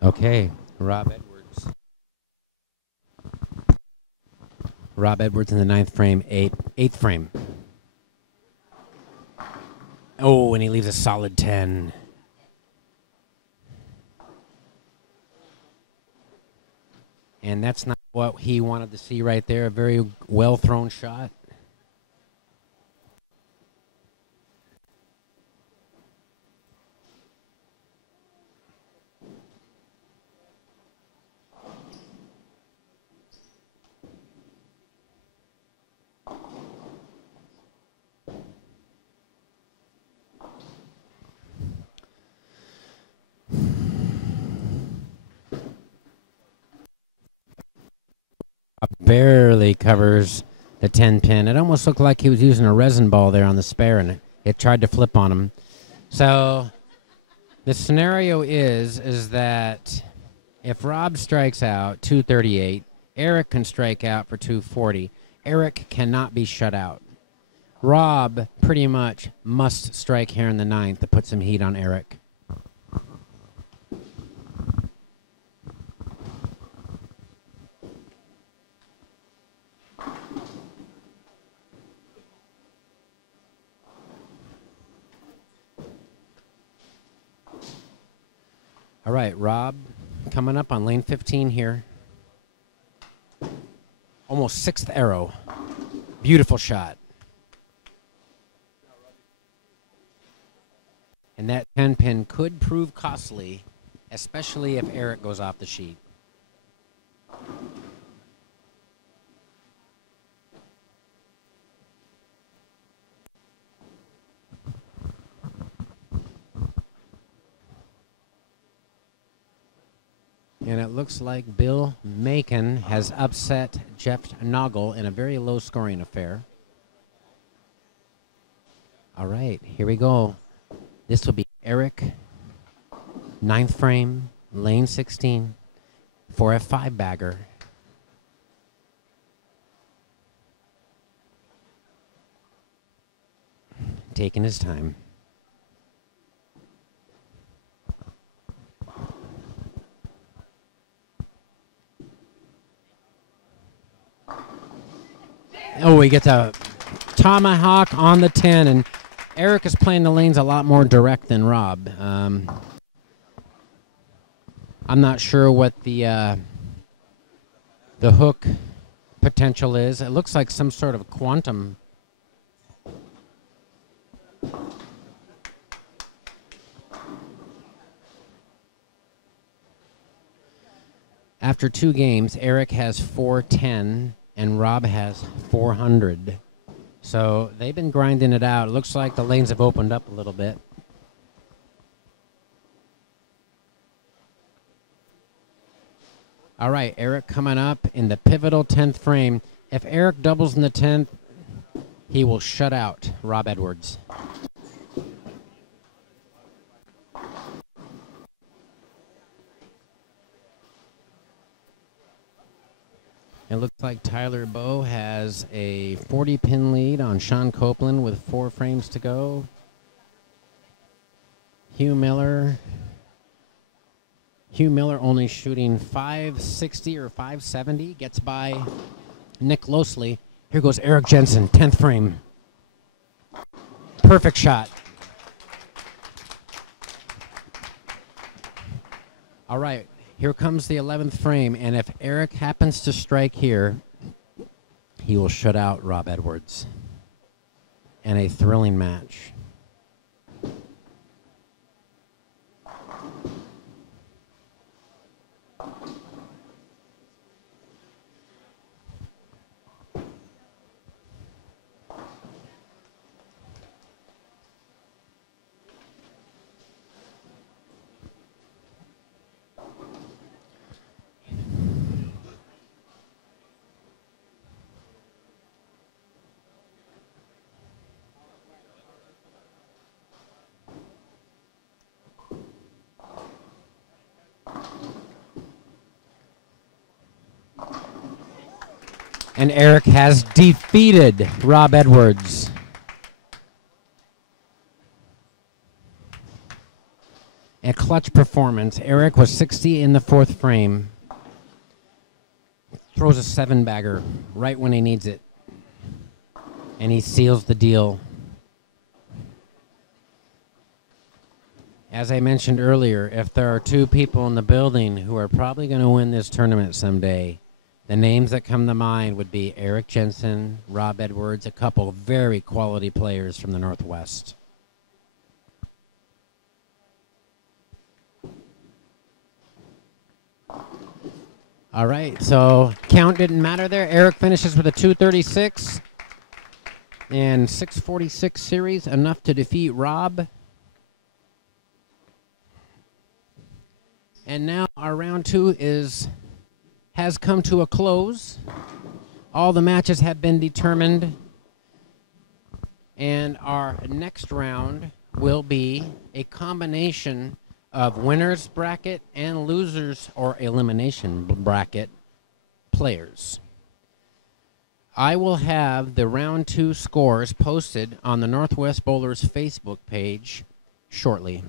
Okay, Rob Edwards. Rob Edwards in the 9th frame, 8th frame. Oh, and he leaves a solid 10. And that's not what he wanted to see right there. A very well-thrown shot. Barely covers the 10 pin. It almost looked like he was using a resin ball there on the spare, and it tried to flip on him. So the scenario is that if Rob strikes out 238, Eric can strike out for 240. Eric cannot be shut out. Rob pretty much must strike here in the 9th to put some heat on Eric. All right, Rob, coming up on lane 15 here. Almost sixth arrow. Beautiful shot. And that 10-pin could prove costly, especially if Eric goes off the sheet. And it looks like Bill Macon has upset Jeff Noggle in a very low-scoring affair. All right, here we go. This will be Eric, 9th frame, lane 16, for a 5-bagger. Taking his time. Oh, he gets a tomahawk on the 10, and Eric is playing the lanes a lot more direct than Rob. I'm not sure what the hook potential is. It looks like some sort of quantum. After 2 games, Eric has 410 and Rob has 400. So they've been grinding it out. It looks like the lanes have opened up a little bit. All right, Eric coming up in the pivotal 10th frame. If Eric doubles in the 10th, he will shut out Rob Edwards. It looks like Tyler Bowe has a 40-pin lead on Sean Copeland with 4 frames to go. Hugh Miller only shooting 560 or 570, gets by Nick Losley. Here goes Eric Jensen, 10th frame. Perfect shot. All right. Here comes the 11th frame, and if Eric happens to strike here, he will shut out Rob Edwards. And a thrilling match. And Eric has defeated Rob Edwards. A clutch performance. Eric was 60 in the 4th frame. Throws a 7-bagger right when he needs it. And he seals the deal. As I mentioned earlier, if there are 2 people in the building who are probably going to win this tournament someday, the names that come to mind would be Eric Jensen, Rob Edwards, a couple of very quality players from the Northwest. All right, so count didn't matter there. Eric finishes with a 236 and 646 series, enough to defeat Rob. And now our round 2 has come to a close. All the matches have been determined. And our next round will be a combination of winners bracket and losers or elimination bracket players. I will have the round 2 scores posted on the Northwest Bowlers Facebook page shortly.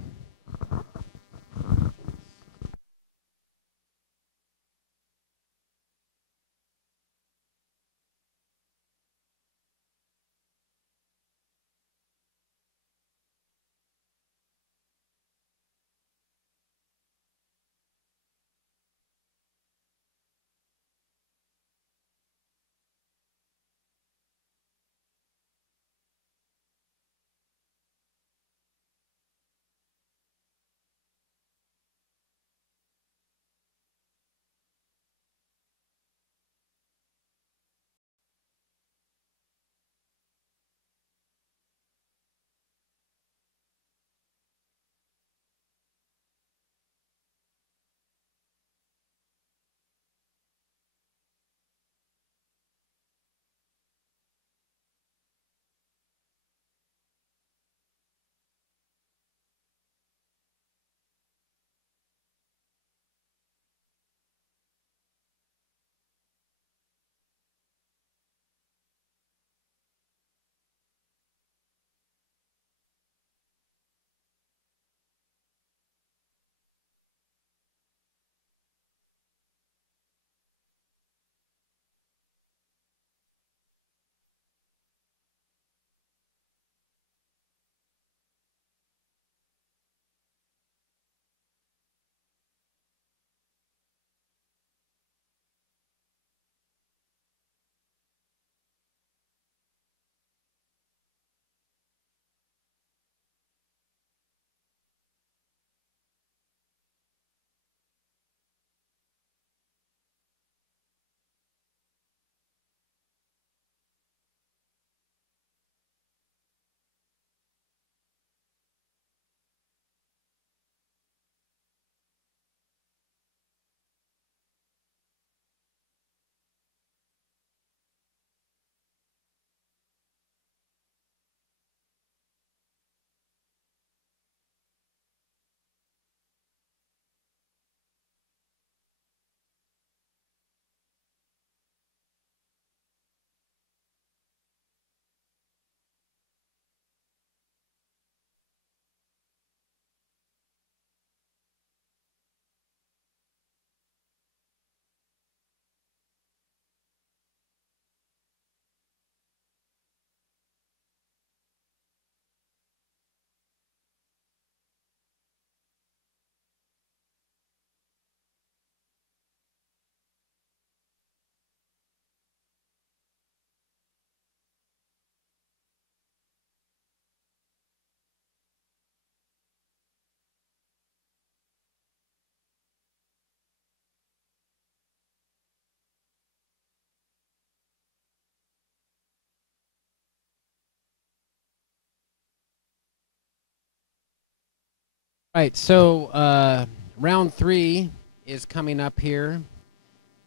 right, so round 3 is coming up here,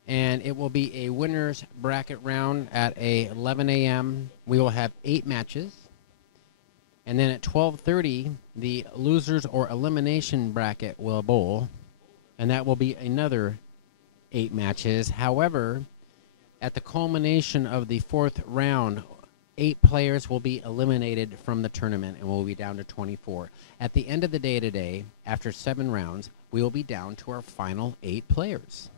and it will be a winner's bracket round at 11 a.m. We will have 8 matches. And then at 12:30, the losers or elimination bracket will bowl, and that will be another 8 matches. However, at the culmination of the 4th round, 8 players will be eliminated from the tournament, and we'll be down to 24. At the end of the day today, after 7 rounds, we will be down to our final 8 players.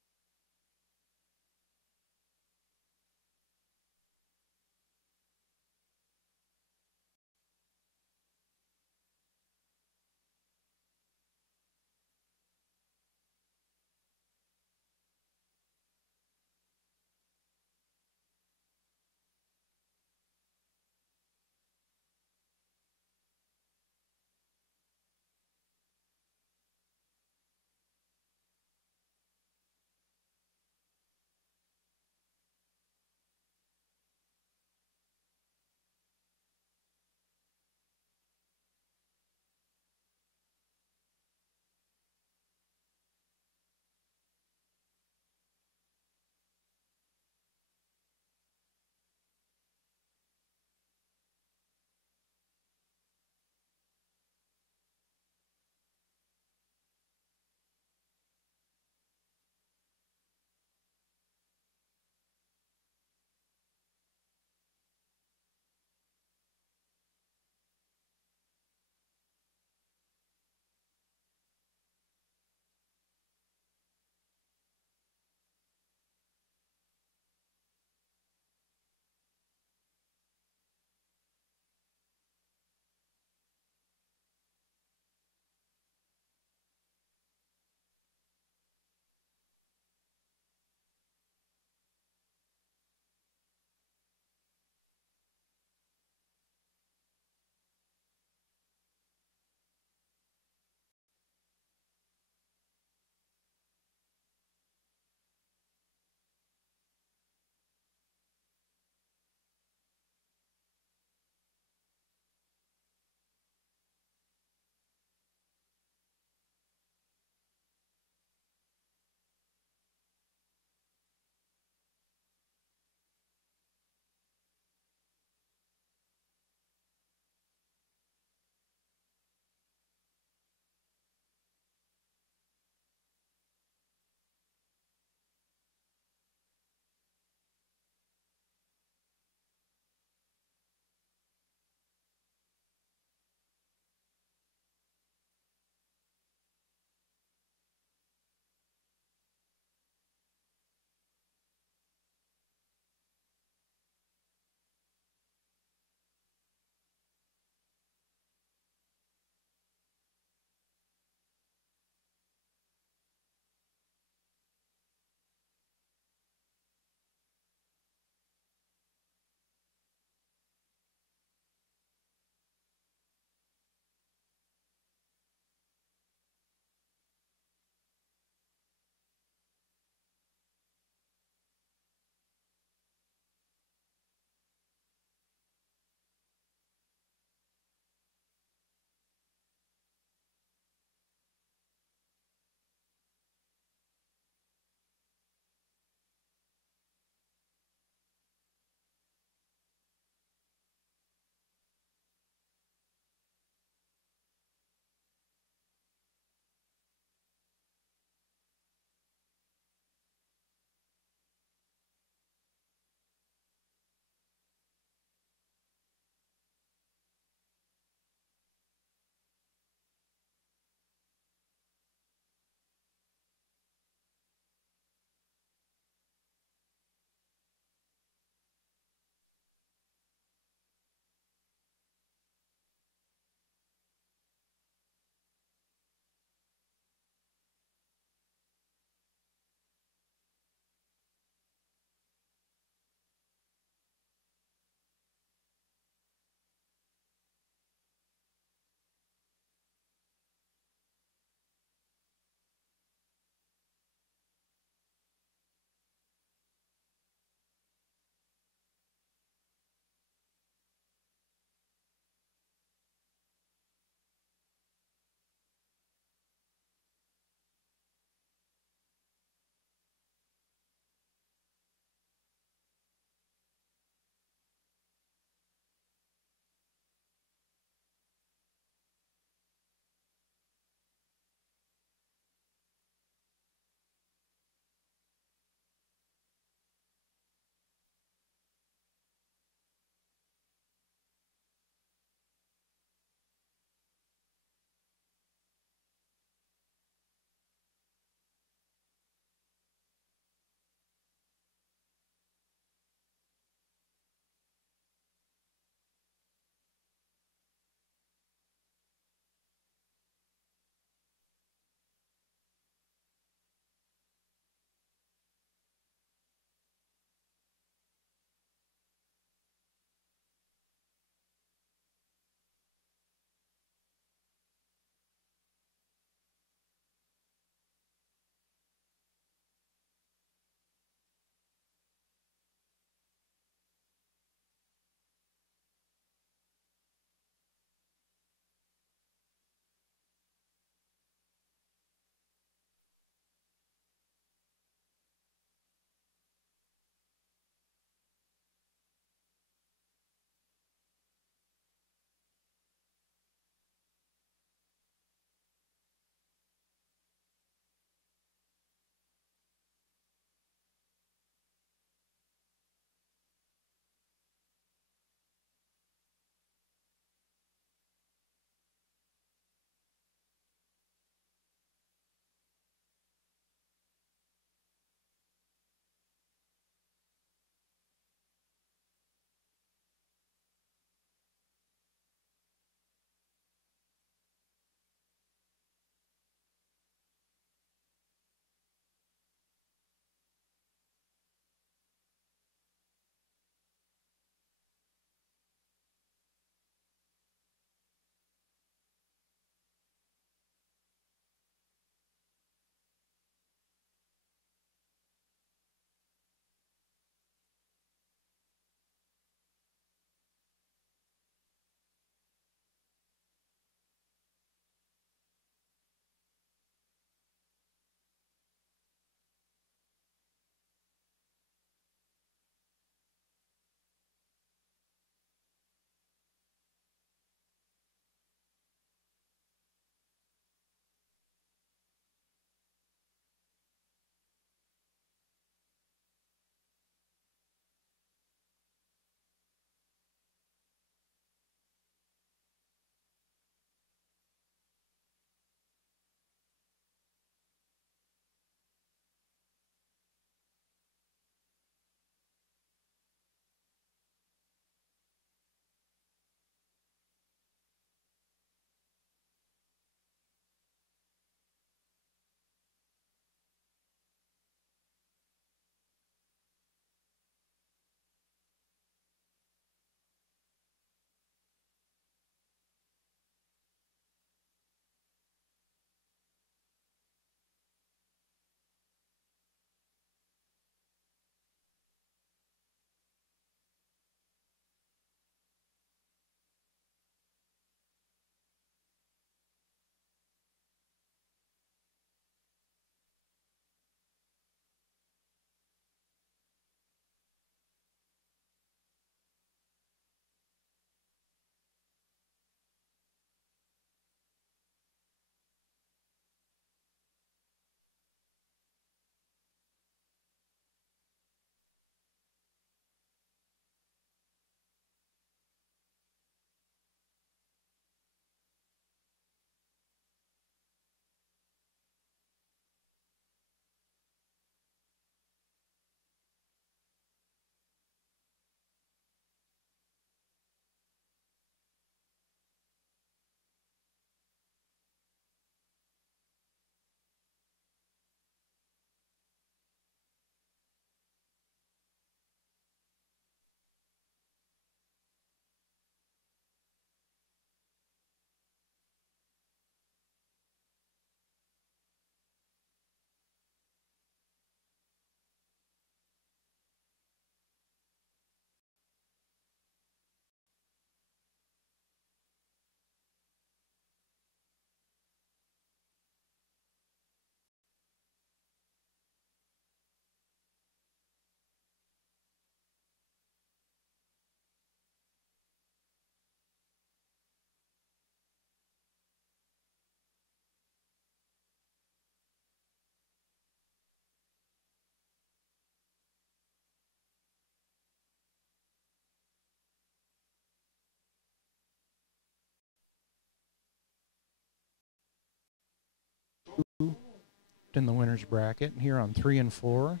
left in the winner's bracket. And here on 3 and 4,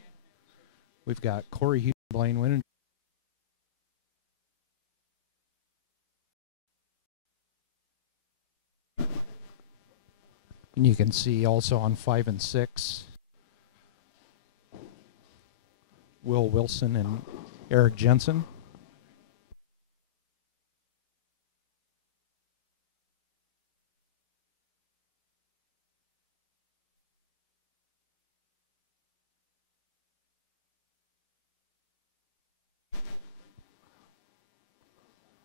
we've got Corey Hughes, Blaine Winninger. And you can see also on 5 and 6, Will Wilson and Eric Jensen.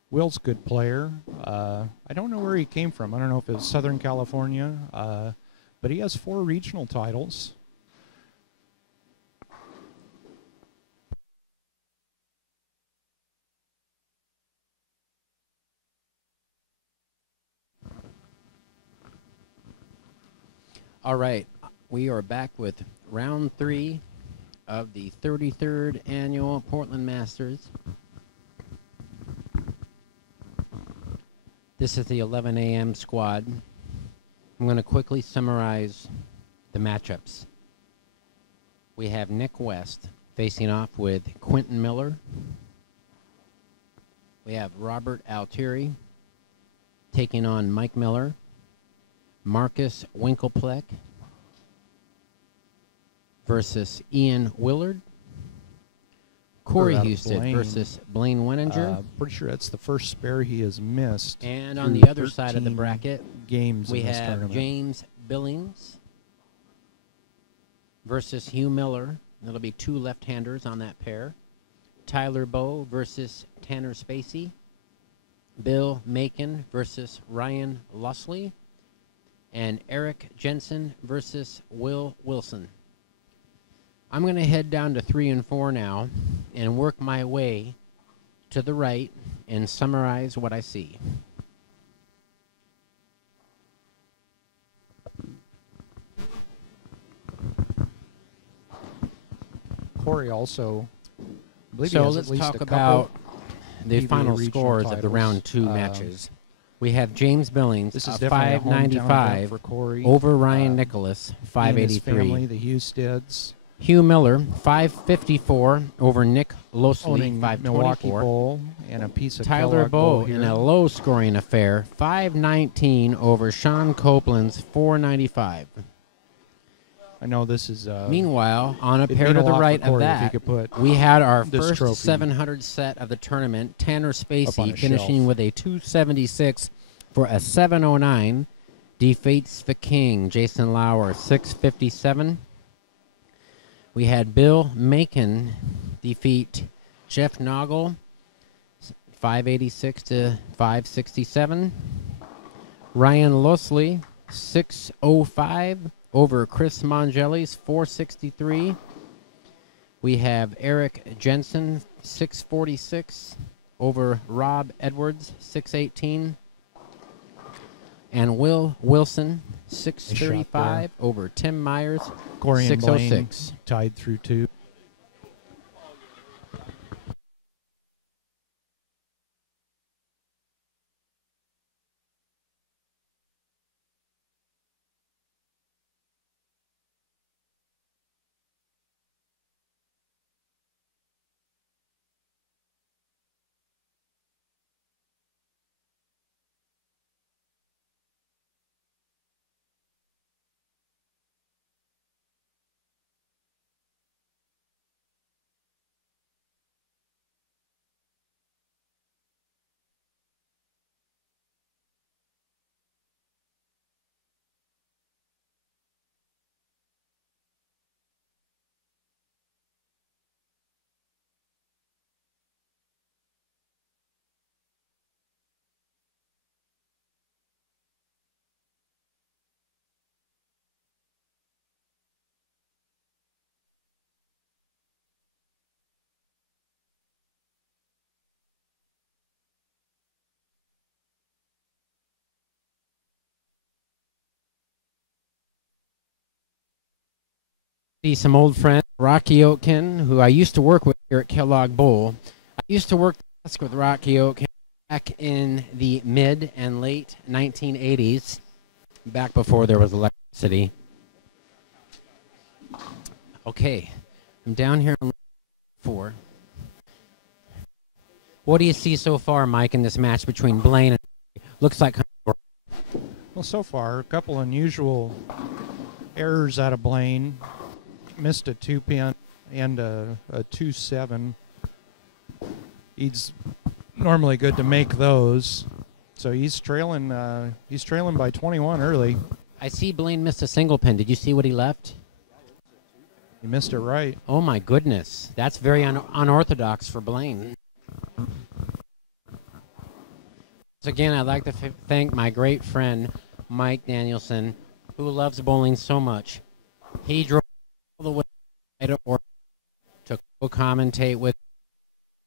Will's a good player. I don't know where he came from. I don't know if it's Southern California, but he has 4 regional titles. All right, we are back with round 3 of the 33rd annual Portland Masters. This is the 11 a.m. squad. I'm going to quickly summarize the matchups. We have Nick West facing off with Quentin Miller. We have Robert Altieri taking on Mike Miller. Marcus Winkelpleck versus Ian Willard. Corey Houston versus Blaine Winninger. Pretty sure that's the first spare he has missed. And on the other side of the bracket, we have James Billings versus Hugh Miller. That'll be 2 left-handers on that pair. Tyler Bowe versus Tanner Spacey. Bill Macon versus Ryan Lusley. And Eric Jensen versus Will Wilson. I'm going to head down to 3 and 4 now and work my way to the right and summarize what I see. Corey also, I believe So he has let's at least talk a about the PBA final regional scores of the titles. round 2 matches. We have James Billings, This is definitely a hometown event 595 for Corey. over Ryan Nicholas, He and his 583. family, the Husteds, Hugh Miller, 554 over Nick Losley, owning Milwaukee 524. Bowl and a piece of Tyler Kellogg Bowl Bowe here. in a low-scoring affair, 519 over Sean Copeland's 495. I know this is. Meanwhile, on a it'd pair mean to a the lot for right of Corey if he that, could put we had our this first trophy 700 set of the tournament. Tanner up on Spacey a finishing shelf. with a 276 for a 709. Defeats the King, Jason Lauer, 657. We had Bill Macon defeat Jeff Noggle, 586 to 567. Ryan Losley, 605 over Chris Mongelli's 463. We have Eric Jensen, 646 over Rob Edwards, 618. And Will Wilson, 635 over Tim Myers, Corey and Blaine 606. tied through 2. See some old friends, Rocky Oatkin, who I used to work with here at Kellogg Bowl. I used to work the desk with Rocky Oatkin back in the mid and late 1980s, back before there was electricity. Okay, I'm down here on 4. What do you see so far, Mike, in this match between Blaine and looks like? Well, so far, a couple unusual errors out of Blaine. Missed a 2-pin and a 2-7. He's normally good to make those. So he's trailing by 21 early. I see Blaine missed a single pin. Did you see what he left? He missed it right. Oh, my goodness. That's very unorthodox for Blaine. So again, I'd like to thank my great friend, Mike Danielson, who loves bowling so much. He drove all the way to Oregon to co-commentate with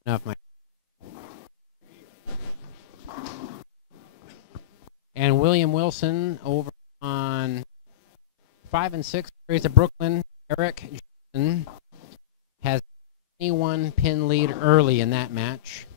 my and William Wilson over on 5 and 6 series of Brooklyn. Eric Johnson has 21 pin lead early in that match.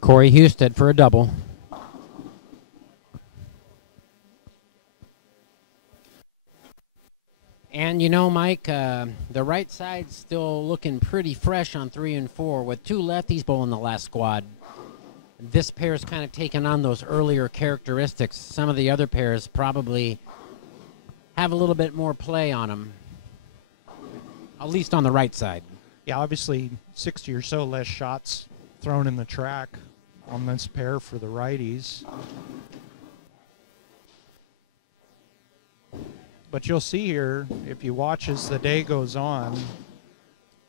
Corey Husted for a double. And you know, Mike, the right side's still looking pretty fresh on 3 and 4 with 2 lefties bowling the last squad. This pair's kind of taken on those earlier characteristics. Some of the other pairs probably have a little bit more play on them, at least on the right side. Yeah, obviously 60 or so less shots thrown in the track on this pair for the righties. But you'll see here, if you watch as the day goes on, as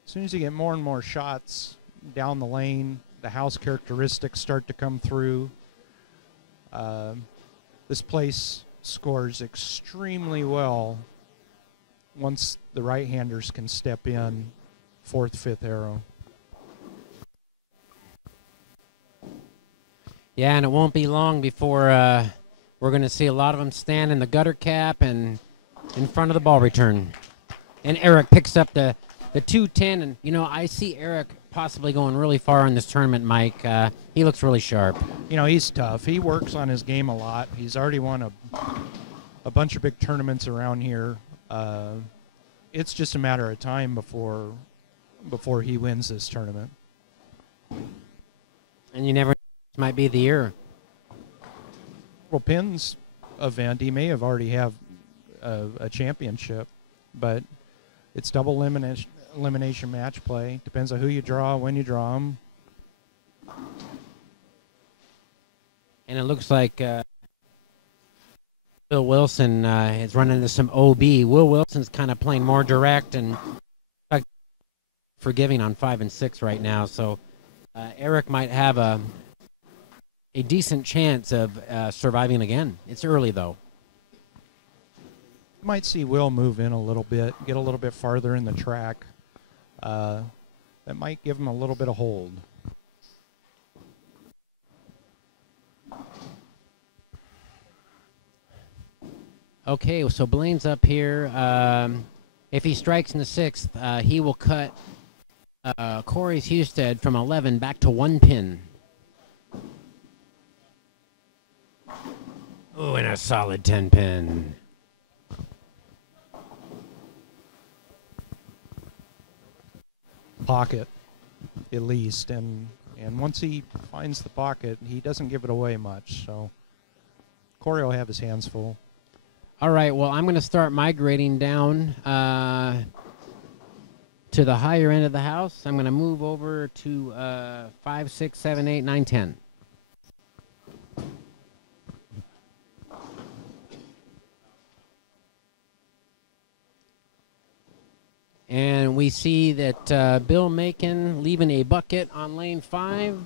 soon as you get more and more shots down the lane, the house characteristics start to come through. This place scores extremely well once the right-handers can step in 4th, 5th arrow. Yeah, and it won't be long before we're going to see a lot of them stand in the gutter cap and in front of the ball return. And Eric picks up the 210, and, you know, I see Eric possibly going really far in this tournament, Mike. He looks really sharp. You know, he's tough. He works on his game a lot. He's already won a bunch of big tournaments around here. It's just a matter of time before he wins this tournament. And you never know, this might be the year. Well, Pinn's event, he may have already have a championship, but it's double elimination match play. Depends on who you draw, when you draw them. And it looks like Will Wilson is running into some OB. Will Wilson's kind of playing more direct and forgiving on 5 and 6 right now. So Eric might have a decent chance of surviving again. It's early, though. You might see Will move in a little bit, get a little bit farther in the track. That might give him a little bit of hold. Okay, so Blaine's up here. If he strikes in the 6th, he will cut Corey Husted from 11 back to 1 pin. Oh, and a solid 10 pin. Pocket, at least, and once he finds the pocket, he doesn't give it away much. So Corey will have his hands full. All right, well, I'm going to start migrating down to the higher end of the house. I'm going to move over to 5, 6, 7, 8, 9, 10. And we see that Bill Macon leaving a bucket on lane 5.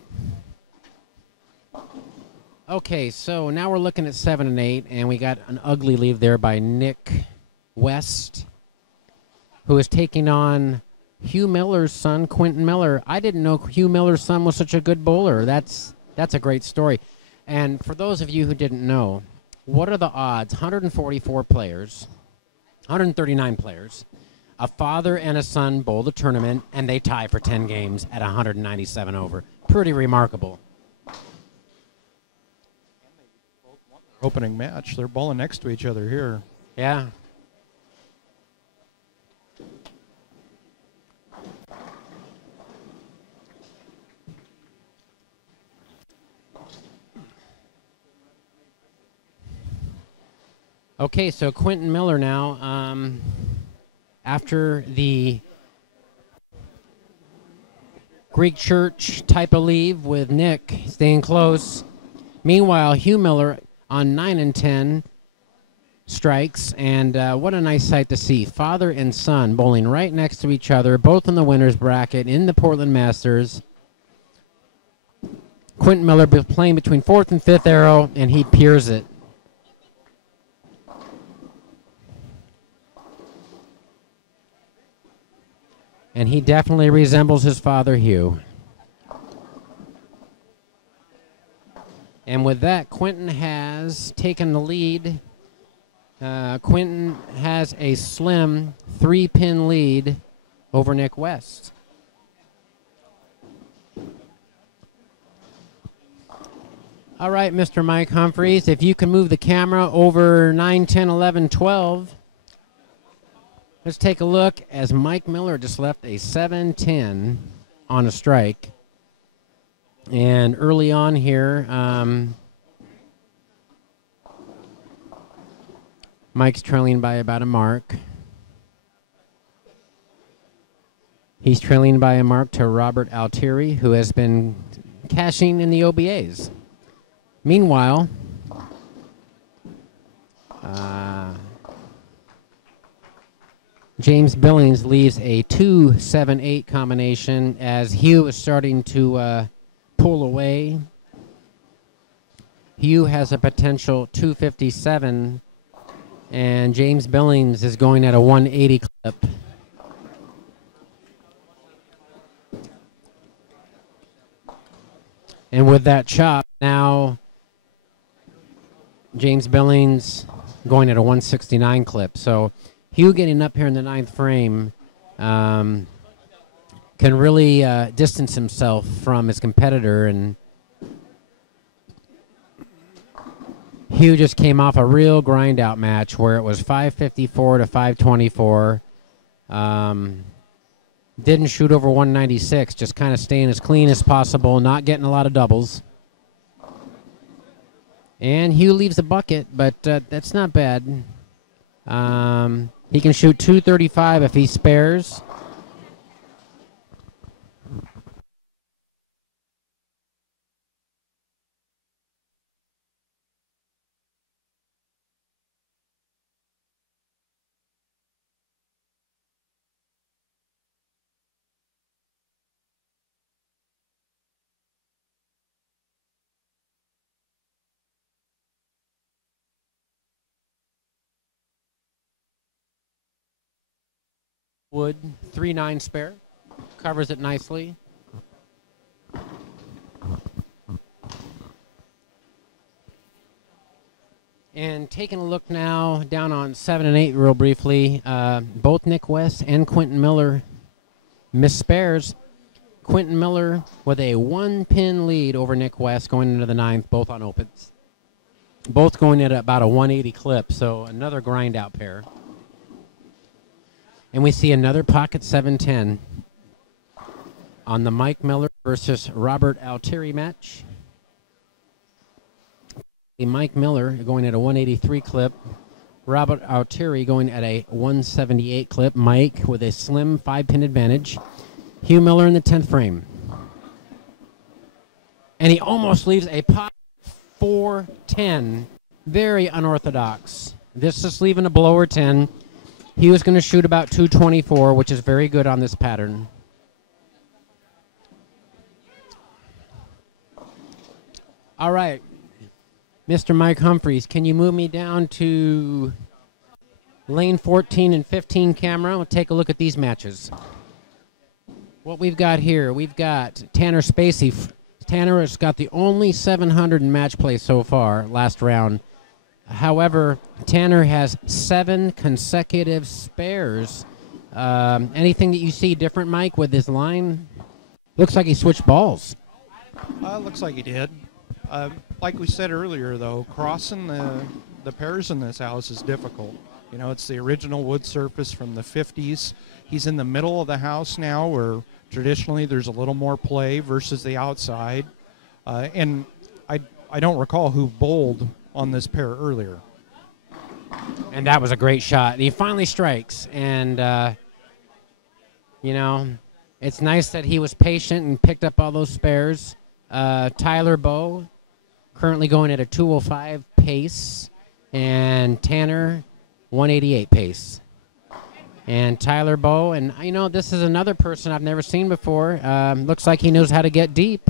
Okay, so now we're looking at 7 and 8, and we got an ugly lead there by Nick West, who is taking on Hugh Miller's son, Quentin Miller. I didn't know Hugh Miller's son was such a good bowler. That's a great story. And for those of you who didn't know, what are the odds? 144 players, 139 players, a father and a son bowl the tournament, and they tie for 10 games at 197 over. Pretty remarkable. Opening match. They're bowling next to each other here. Yeah. Okay, so Quentin Miller now, after the Greek church type of leave with Nick staying close. Meanwhile, Hugh Miller on 9 and 10 strikes, and what a nice sight to see. Father and son bowling right next to each other, both in the winner's bracket in the Portland Masters. Quentin Miller playing between 4th and 5th arrow, and he piers it. And he definitely resembles his father, Hugh. And with that, Quentin has taken the lead. Quentin has a slim 3-pin lead over Nick West. All right, Mr. Mike Humphreys, if you can move the camera over 9, 10, 11, 12. Let's take a look as Mike Miller just left a 7-10 on a strike. And early on here, Mike's trailing by about a mark. He's trailing by a mark to Robert Altieri, who has been cashing in the OBAs. Meanwhile, James Billings leaves a 2-7-8 combination as Hugh is starting to pull away. Hugh has a potential 257, and James Billings is going at a 180 clip. And with that chop, now James Billings going at a 169 clip. So Hugh getting up here in the 9th frame can really distance himself from his competitor, and Hugh just came off a real grind out match where it was 554 to 524. Didn't shoot over 196, just kind of staying as clean as possible, not getting a lot of doubles. And Hugh leaves the bucket, but that's not bad. He can shoot 235 if he spares. Wood, 3-9 spare, covers it nicely. And taking a look now down on 7 and 8 real briefly, both Nick West and Quentin Miller miss spares. Quentin Miller with a 1-pin lead over Nick West going into the 9th, both on opens. Both going at about a 180 clip, so another grind out pair. And we see another pocket 7-10 on the Mike Miller versus Robert Altieri match. Mike Miller going at a 183 clip. Robert Altieri going at a 178 clip. Mike with a slim 5-pin advantage. Hugh Miller in the 10th frame. And he almost leaves a pocket 4-10. Very unorthodox. This is leaving a blower 10. He was going to shoot about 224, which is very good on this pattern. All right. Mr. Mike Humphreys, can you move me down to lane 14 and 15 camera? We'll take a look at these matches. What we've got here, we've got Tanner Spacey. Tanner has got the only 700 in match play so far, last round. However, Tanner has 7 consecutive spares. Anything that you see different, Mike, with this line? Looks like he switched balls. Looks like he did. Like we said earlier, though, crossing the pairs in this house is difficult. You know, it's the original wood surface from the 50s. He's in the middle of the house now, where traditionally there's a little more play versus the outside. And I don't recall who bowled on this pair earlier. And that was a great shot. He finally strikes, and you know, it's nice that he was patient and picked up all those spares. Tyler Bowe currently going at a 205 pace, and Tanner 188 pace. And Tyler Bowe, and you know, this is another person I've never seen before. Looks like he knows how to get deep.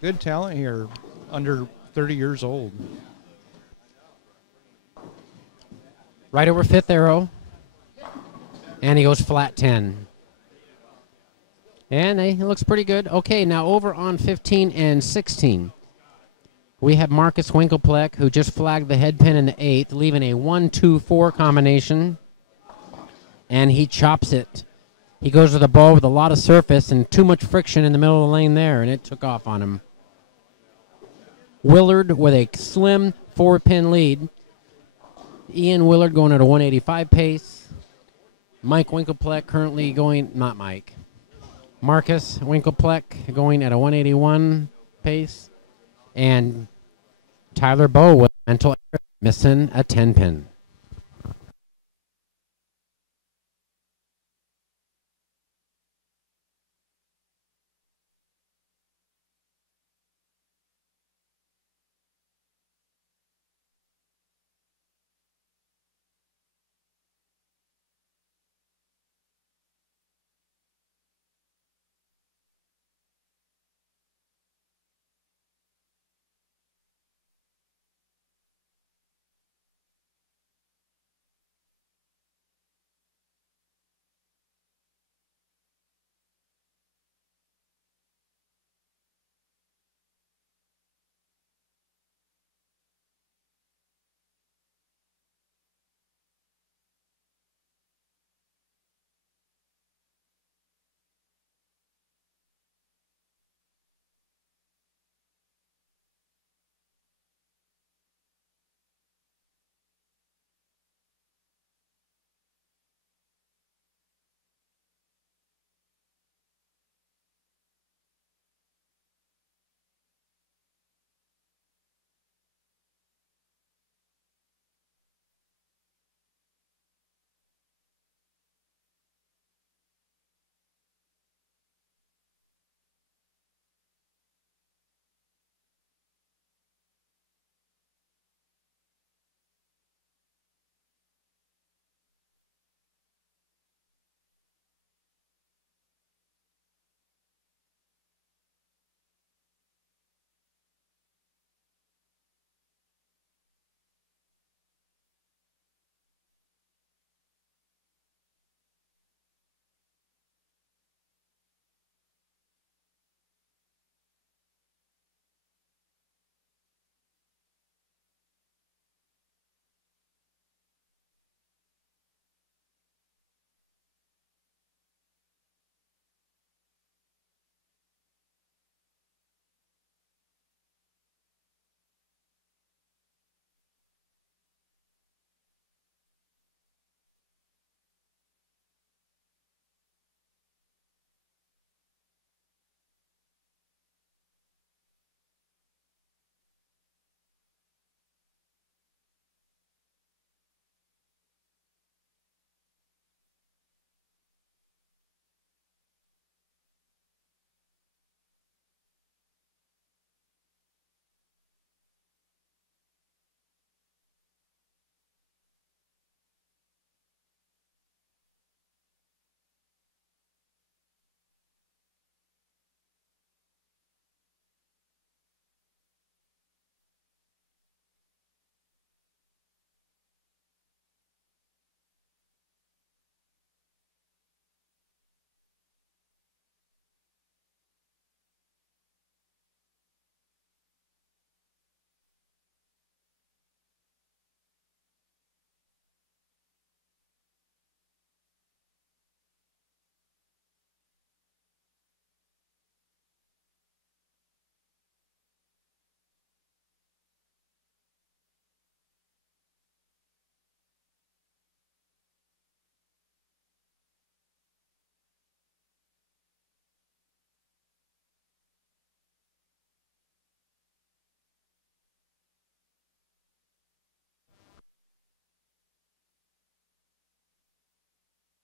Good talent here, under 30 years old. Right over fifth arrow, and he goes flat 10. And he looks pretty good. Okay, now over on 15 and 16. We have Marcus Winklepleck, who just flagged the head pin in the 8th, leaving a 1-2-4 combination. And he chops it. He goes to the ball with a lot of surface and too much friction in the middle of the lane there, and it took off on him. Willard with a slim 4-pin lead. Ian Willard going at a 185 pace. Mike Winklepleck currently going, not Mike. Marcus Winklepleck going at a 181 pace. And Tyler Bowe with mental error, missing a 10-pin.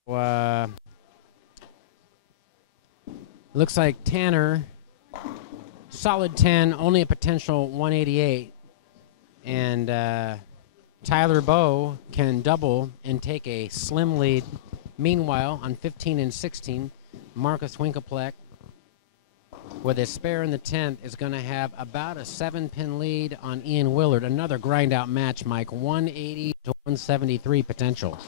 Looks like Tanner, solid 10, only a potential 188. And Tyler Bowe can double and take a slim lead. Meanwhile, on 15 and 16, Marcus Winkelpleck, with a spare in the 10th, is going to have about a 7-pin lead on Ian Willard. Another grind-out match, Mike. 180 to 173 potential.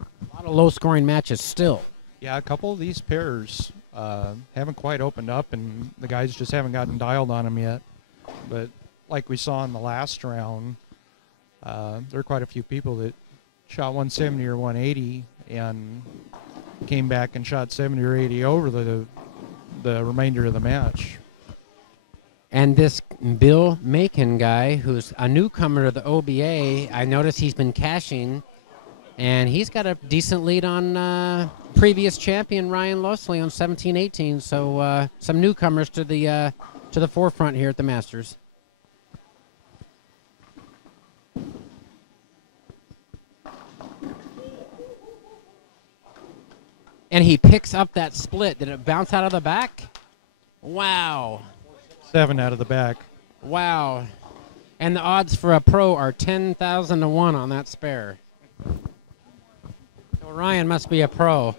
A lot of low-scoring matches still. Yeah, a couple of these pairs haven't quite opened up, and the guys just haven't gotten dialed on them yet. But like we saw in the last round, there are quite a few people that shot 170 or 180 and came back and shot 70 or 80 over the remainder of the match. And this Bill Macon guy, who's a newcomer to the OBA, I noticed he's been cashing, and he's got a decent lead on previous champion Ryan Losley on 17-18. So some newcomers to the forefront here at the Masters. And he picks up that split. Did it bounce out of the back? Wow. 7 out of the back. Wow. And the odds for a pro are 10,000 to 1 on that spare. So Ryan must be a pro.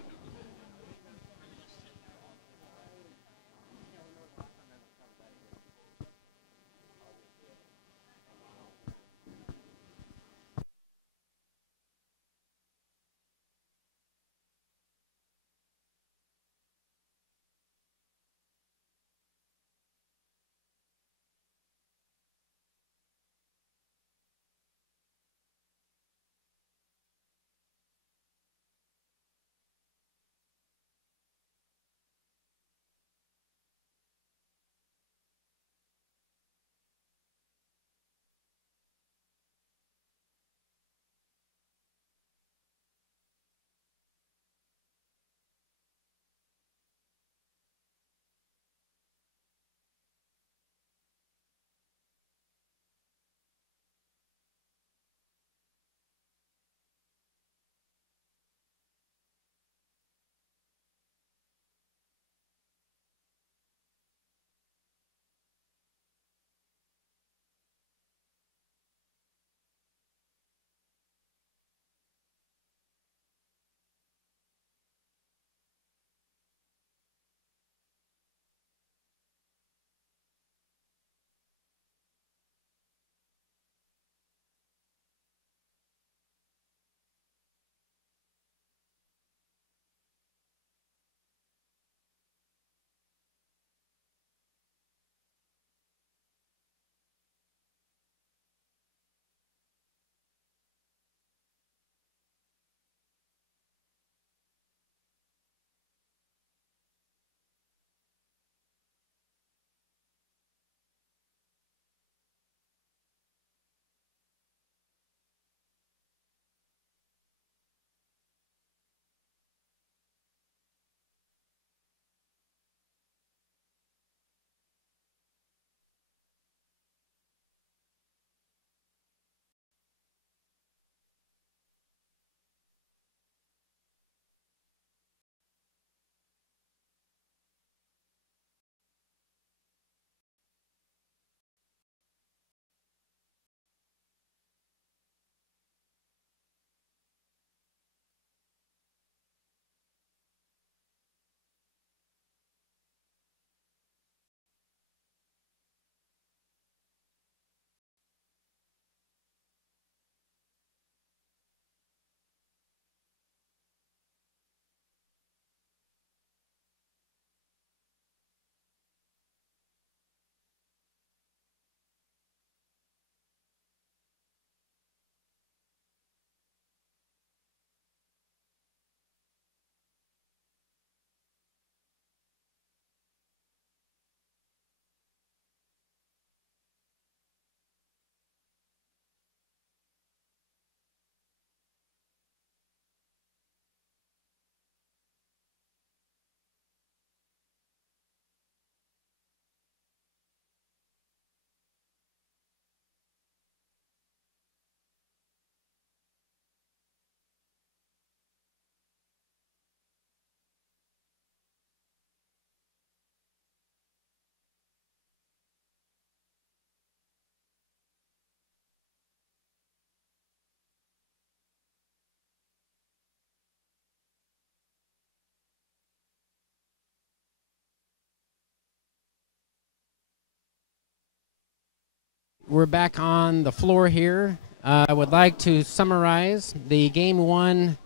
we're back on the floor here. I would like to summarize the Game 1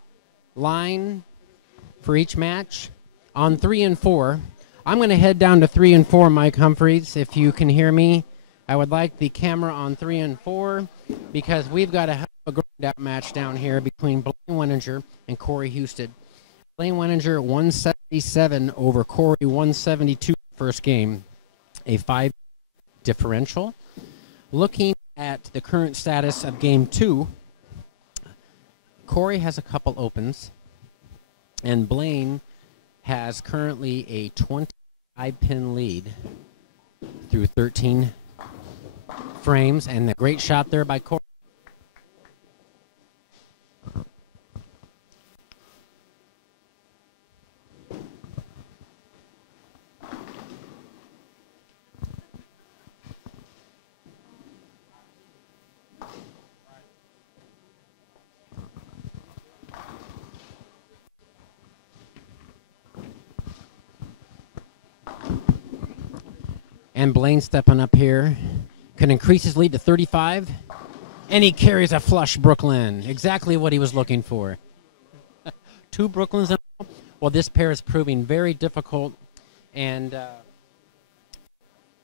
line for each match. On 3 and 4, I'm going to head down to 3 and 4, Mike Humphreys, if you can hear me. I would like the camera on 3 and 4 because we've got a grind-out match down here between Blaine Weninger and Corey Houston. Blaine Weninger 177 over Corey 172 first game, a 5 differential. Looking at the current status of Game 2, Corey has a couple opens, and Blaine has currently a 25-pin lead through 13 frames, and a great shot there by Corey. And Blaine stepping up here. Can increase his lead to 35. And he carries a flush Brooklyn. Exactly what he was looking for. 2 Brooklyns in a row. Well, this pair is proving very difficult. And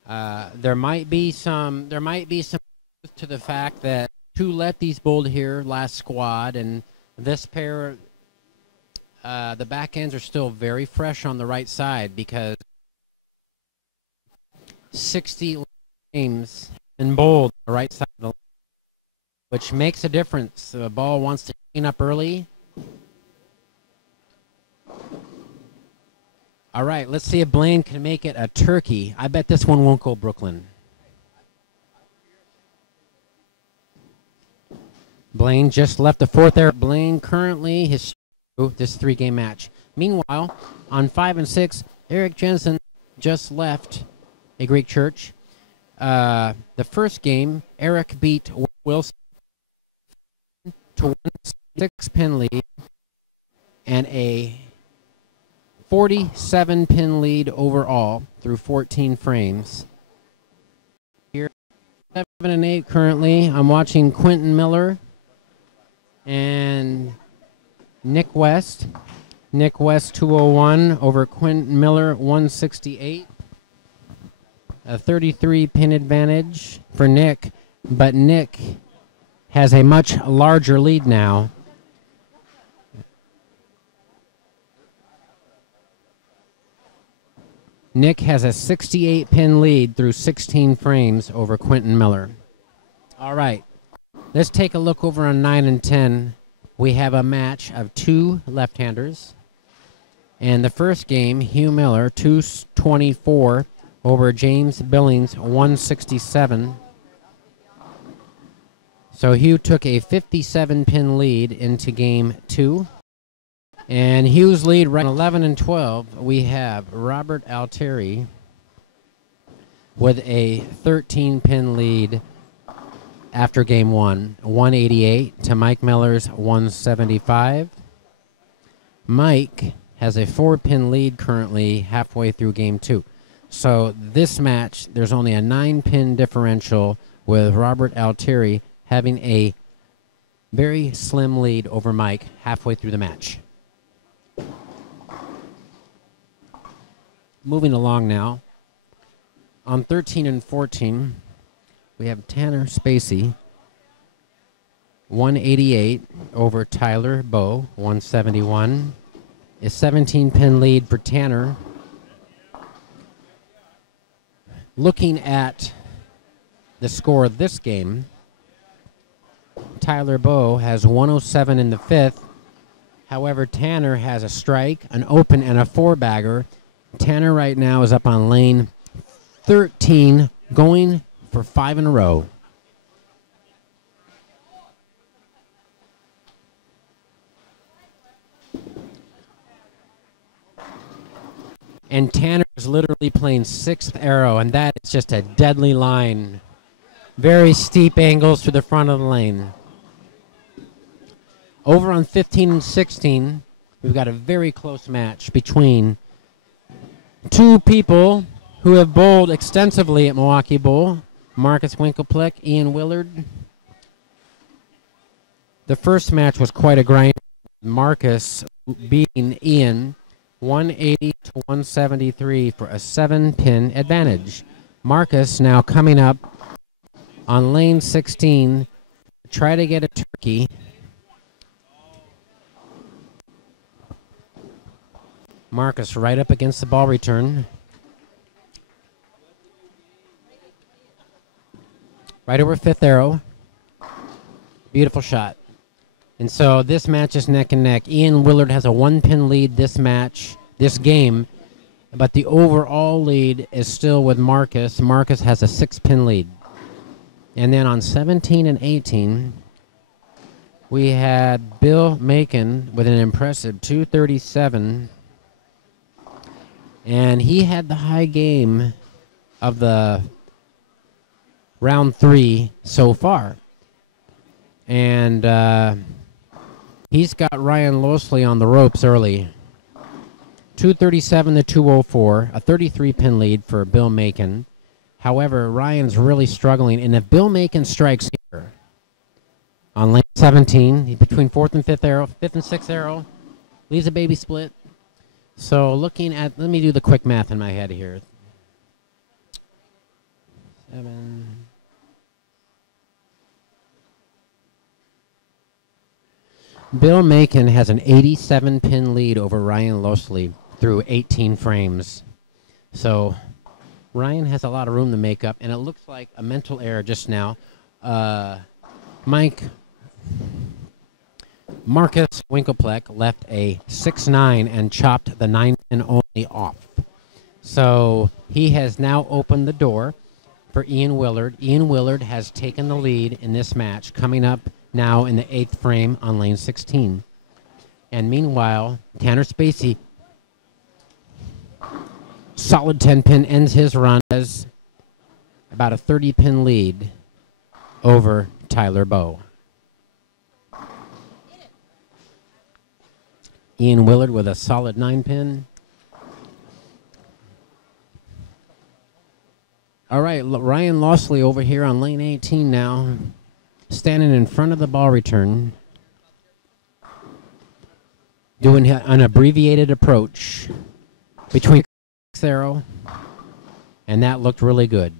there might be some truth to the fact that 2 lefties bowled here last squad. And this pair, the back ends are still very fresh on the right side because 60 games in bold on the right side of the line, which makes a difference. The ball wants to clean up early. All right, let's see if Blaine can make it a turkey. I bet this one won't go Brooklyn. Blaine just left the 4th there. Blaine currently his this 3-game match. Meanwhile, on 5 and 6, Eric Jensen just left a Greek Church. The first game, Eric beat Wilson to 6-pin lead and a 47-pin lead overall through 14 frames. Here, 7 and 8 currently. I'm watching Quentin Miller and Nick West. Nick West 201 over Quentin Miller 168. A 33-pin advantage for Nick, but Nick has a much larger lead now. Nick has a 68-pin lead through 16 frames over Quentin Miller. All right, let's take a look over on 9 and 10. We have a match of 2 left-handers. And the first game, Hugh Miller, 224 over James Billings, 167. So Hugh took a 57-pin lead into Game 2. And Hugh's lead right 11 and 12. We have Robert Altieri with a 13-pin lead after Game 1, 188 to Mike Miller's 175. Mike has a 4-pin lead currently halfway through Game 2. So this match, there's only a 9-pin differential with Robert Altieri having a very slim lead over Mike halfway through the match. Moving along now. On 13 and 14, we have Tanner Spacey, 188 over Tyler Bowe, 171. A 17-pin lead for Tanner. Looking at the score of this game, Tyler Bowe has 107 in the 5th. However, Tanner has a strike, an open, and a 4-bagger. Tanner right now is up on lane 13, going for 5 in a row. And Tanner is literally playing 6th arrow, and that is just a deadly line. Very steep angles to the front of the lane. Over on 15 and 16, we've got a very close match between 2 people who have bowled extensively at Milwaukee Bowl, Marcus Winklepleck, Ian Willard. The first match was quite a grind. Marcus beating Ian 180 to 173 for a 7-pin advantage. Marcus now coming up on lane 16. Try to get a turkey. Marcus right up against the ball return. Right over fifth arrow. Beautiful shot. And so this match is neck and neck. Ian Willard has a 1-pin lead this match, this game, but the overall lead is still with Marcus. Marcus has a 6-pin lead. And then on 17 and 18, we had Bill Macon with an impressive 237. And he had the high game of the round 3 so far. And he's got Ryan Losley on the ropes early. 237 to 204, a 33-pin lead for Bill Macon. However, Ryan's really struggling, and if Bill Macon strikes here on lane 17, between 4th and 5th arrow, 5th and 6th arrow, leaves a baby split. So looking at, let me do the quick math in my head here. 7. Bill Macon has an 87-pin lead over Ryan Losley through 18 frames. So Ryan has a lot of room to make up, and it looks like a mental error just now. Marcus Winklepleck left a 6-9 and chopped the 9-pin only off. So he has now opened the door for Ian Willard. Ian Willard has taken the lead in this match, coming up now in the 8th frame on lane 16. And meanwhile, Tanner Spacey, solid 10-pin, ends his run as about a 30-pin lead over Tyler Bowe. Ian Willard with a solid 9-pin. All right, Ryan Losley over here on lane 18 now, standing in front of the ball return, doing an abbreviated approach between arrow, and that looked really good.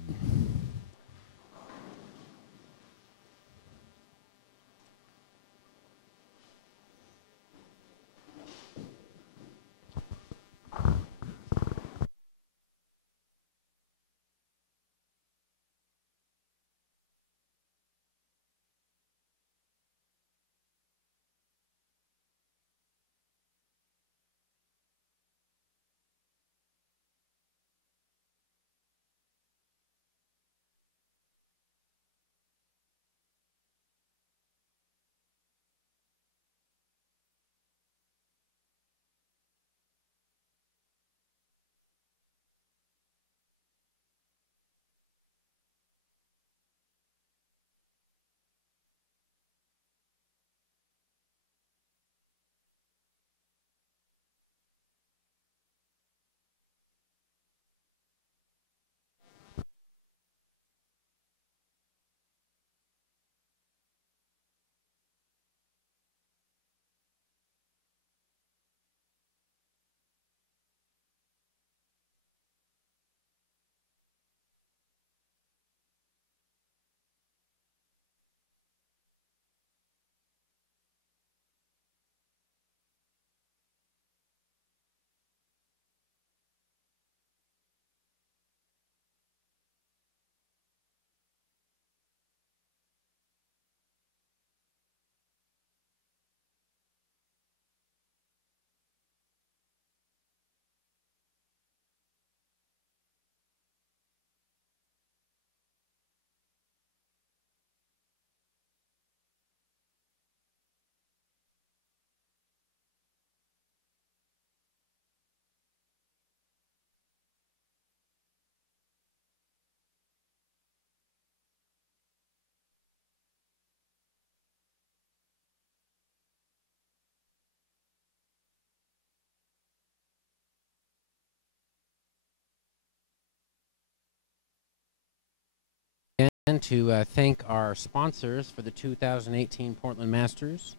again to thank our sponsors for the 2018 Portland Masters.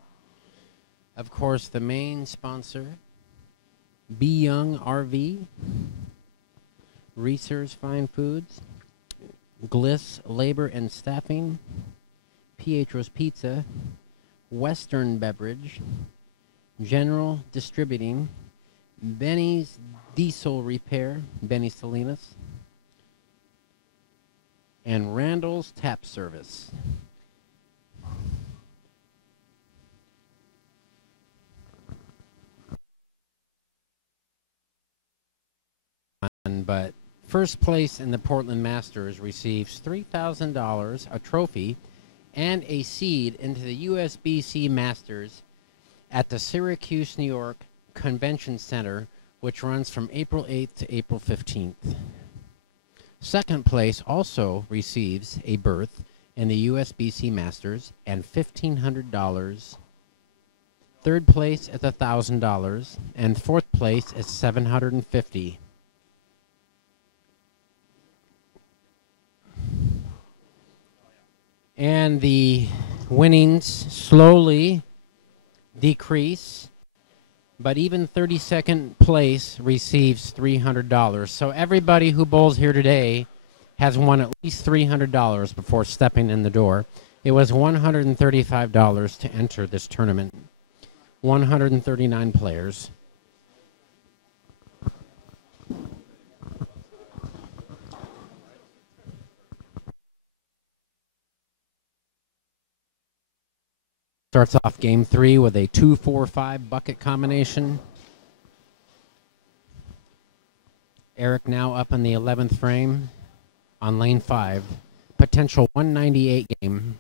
Of course, the main sponsor, B. Young RV, Reese's Fine Foods, Gliss Labor and Staffing, Pietro's Pizza, Western Beverage, General Distributing, Benny's Diesel Repair, Benny Salinas, and Randall's Tap Service. But first place in the Portland Masters receives $3,000, a trophy, and a seed into the USBC Masters at the Syracuse, New York Convention Center, which runs from April 8th to April 15th. Second place also receives a berth in the USBC Masters and $1,500. Third place is $1,000, and fourth place is $750. And the winnings slowly decrease, but even 32nd place receives $300. So everybody who bowls here today has won at least $300 before stepping in the door. It was $135 to enter this tournament. 139 players. Starts off game 3 with a 2-4-5 bucket combination. Eric now up in the 11th frame on lane 5. Potential 198 game.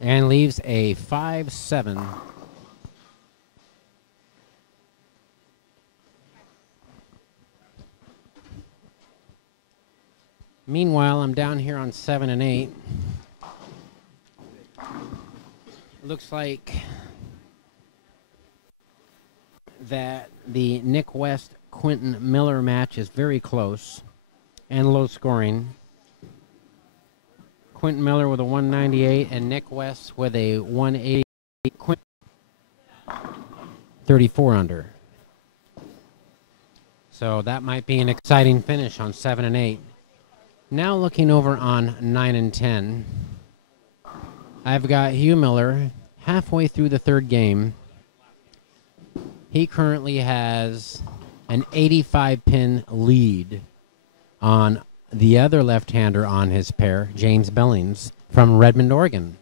And leaves a 5-7. Meanwhile, I'm down here on 7 and 8. Looks like that the Nick West Quentin Miller match is very close and low scoring. Quentin Miller with a 198 and Nick West with a 180. 34 under. So that might be an exciting finish on 7 and 8. Now looking over on 9 and 10, I've got Hugh Miller halfway through the third game. He currently has an 85-pin lead on the other left-hander on his pair, James Billings, from Redmond, Oregon.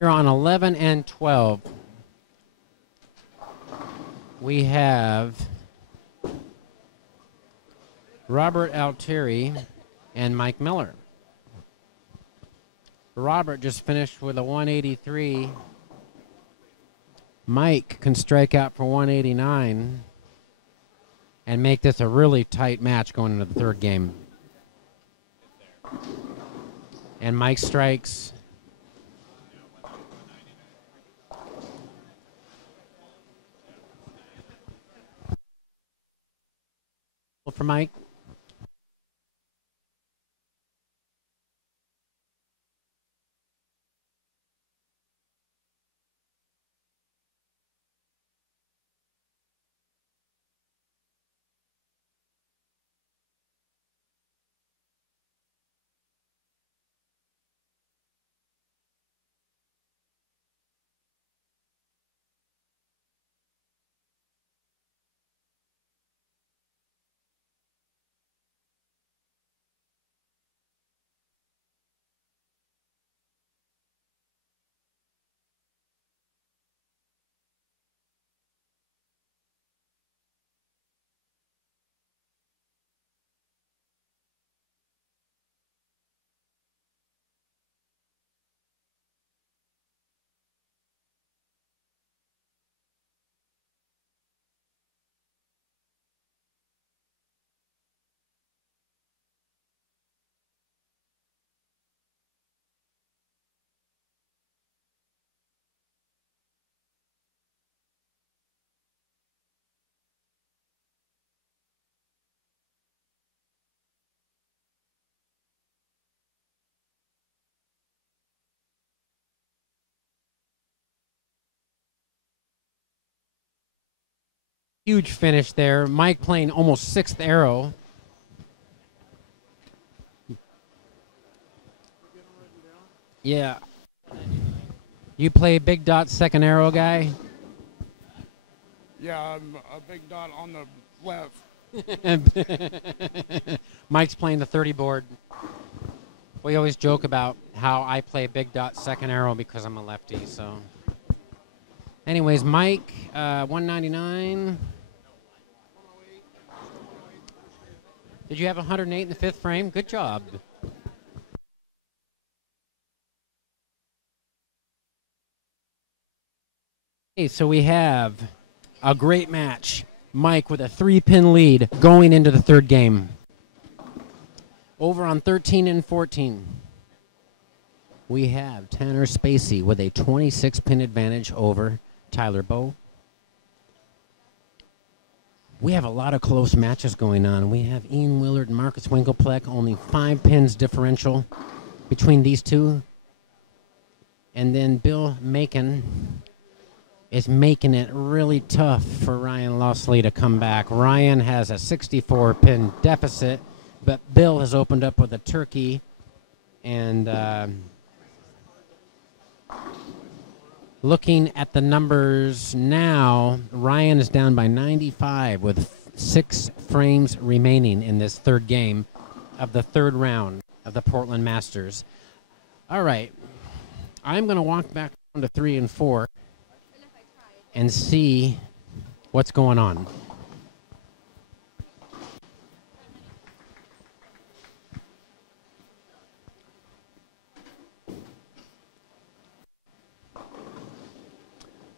Here on 11 and 12, we have Robert Altieri and Mike Miller. Robert just finished with a 183. Mike can strike out for 189 and make this a really tight match going into the third game. And Mike strikes. For Mike. Huge finish there. Mike playing almost sixth arrow. Yeah. You play big dot second arrow guy? Yeah, I'm a big dot on the left. Mike's playing the 30 board. We always joke about how I play big dot second arrow because I'm a lefty. So, anyways, Mike, 199. Did you have 108 in the fifth frame? Good job. Okay, so we have a great match. Mike with a 3-pin lead going into the third game. Over on 13 and 14, we have Tanner Spacey with a 26-pin advantage over Tyler Bowe. We have a lot of close matches going on. We have Ian Willard and Marcus Winkelpleck, only 5 pins differential between these two. And then Bill Macon is making it really tough for Ryan Lossley to come back. Ryan has a 64-pin deficit, but Bill has opened up with a turkey. And looking at the numbers now, Ryan is down by 95 with 6 frames remaining in this third game of the third round of the Portland Masters. All right, I'm going to walk back down to 3 and 4 and see what's going on.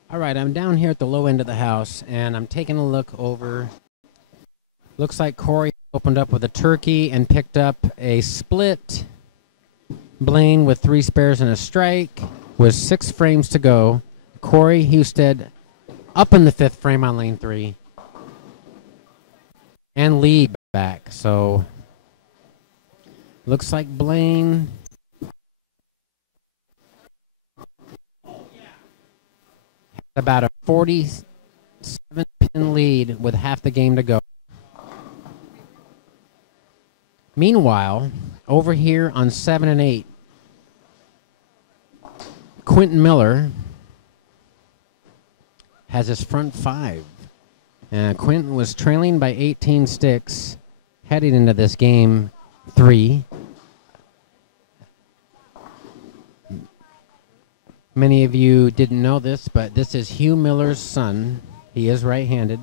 All right, I'm down here at the low end of the house, and I'm taking a look over. Looks like Corey opened up with a turkey and picked up a split. Blaine with 3 spares and a strike with 6 frames to go. Corey Husted up in the 5th frame on lane 3. And Lee back. So looks like Blaine about a 47-pin lead with half the game to go. Meanwhile, over here on 7 and 8, Quentin Miller has his front 5. Quentin was trailing by 18 sticks heading into this game 3. Many of you didn't know this, but this is Hugh Miller's son. He is right-handed.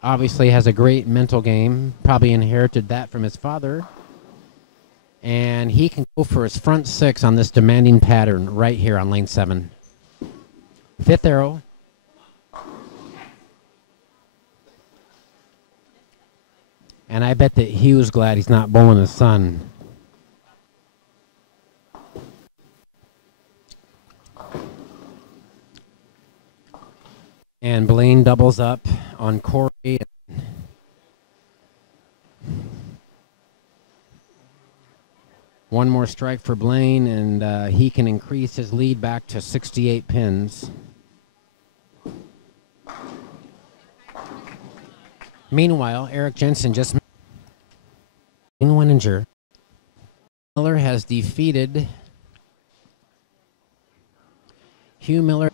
Obviously has a great mental game. Probably inherited that from his father. And he can go for his front 6 on this demanding pattern right here on lane 7. 5th arrow. And I bet that Hugh's glad he's not bowling his son. And Blaine doubles up on Corey. One more strike for Blaine, and he can increase his lead back to 68 pins. Meanwhile, Eric Jensen just in Winninger. Miller has defeated Hugh Miller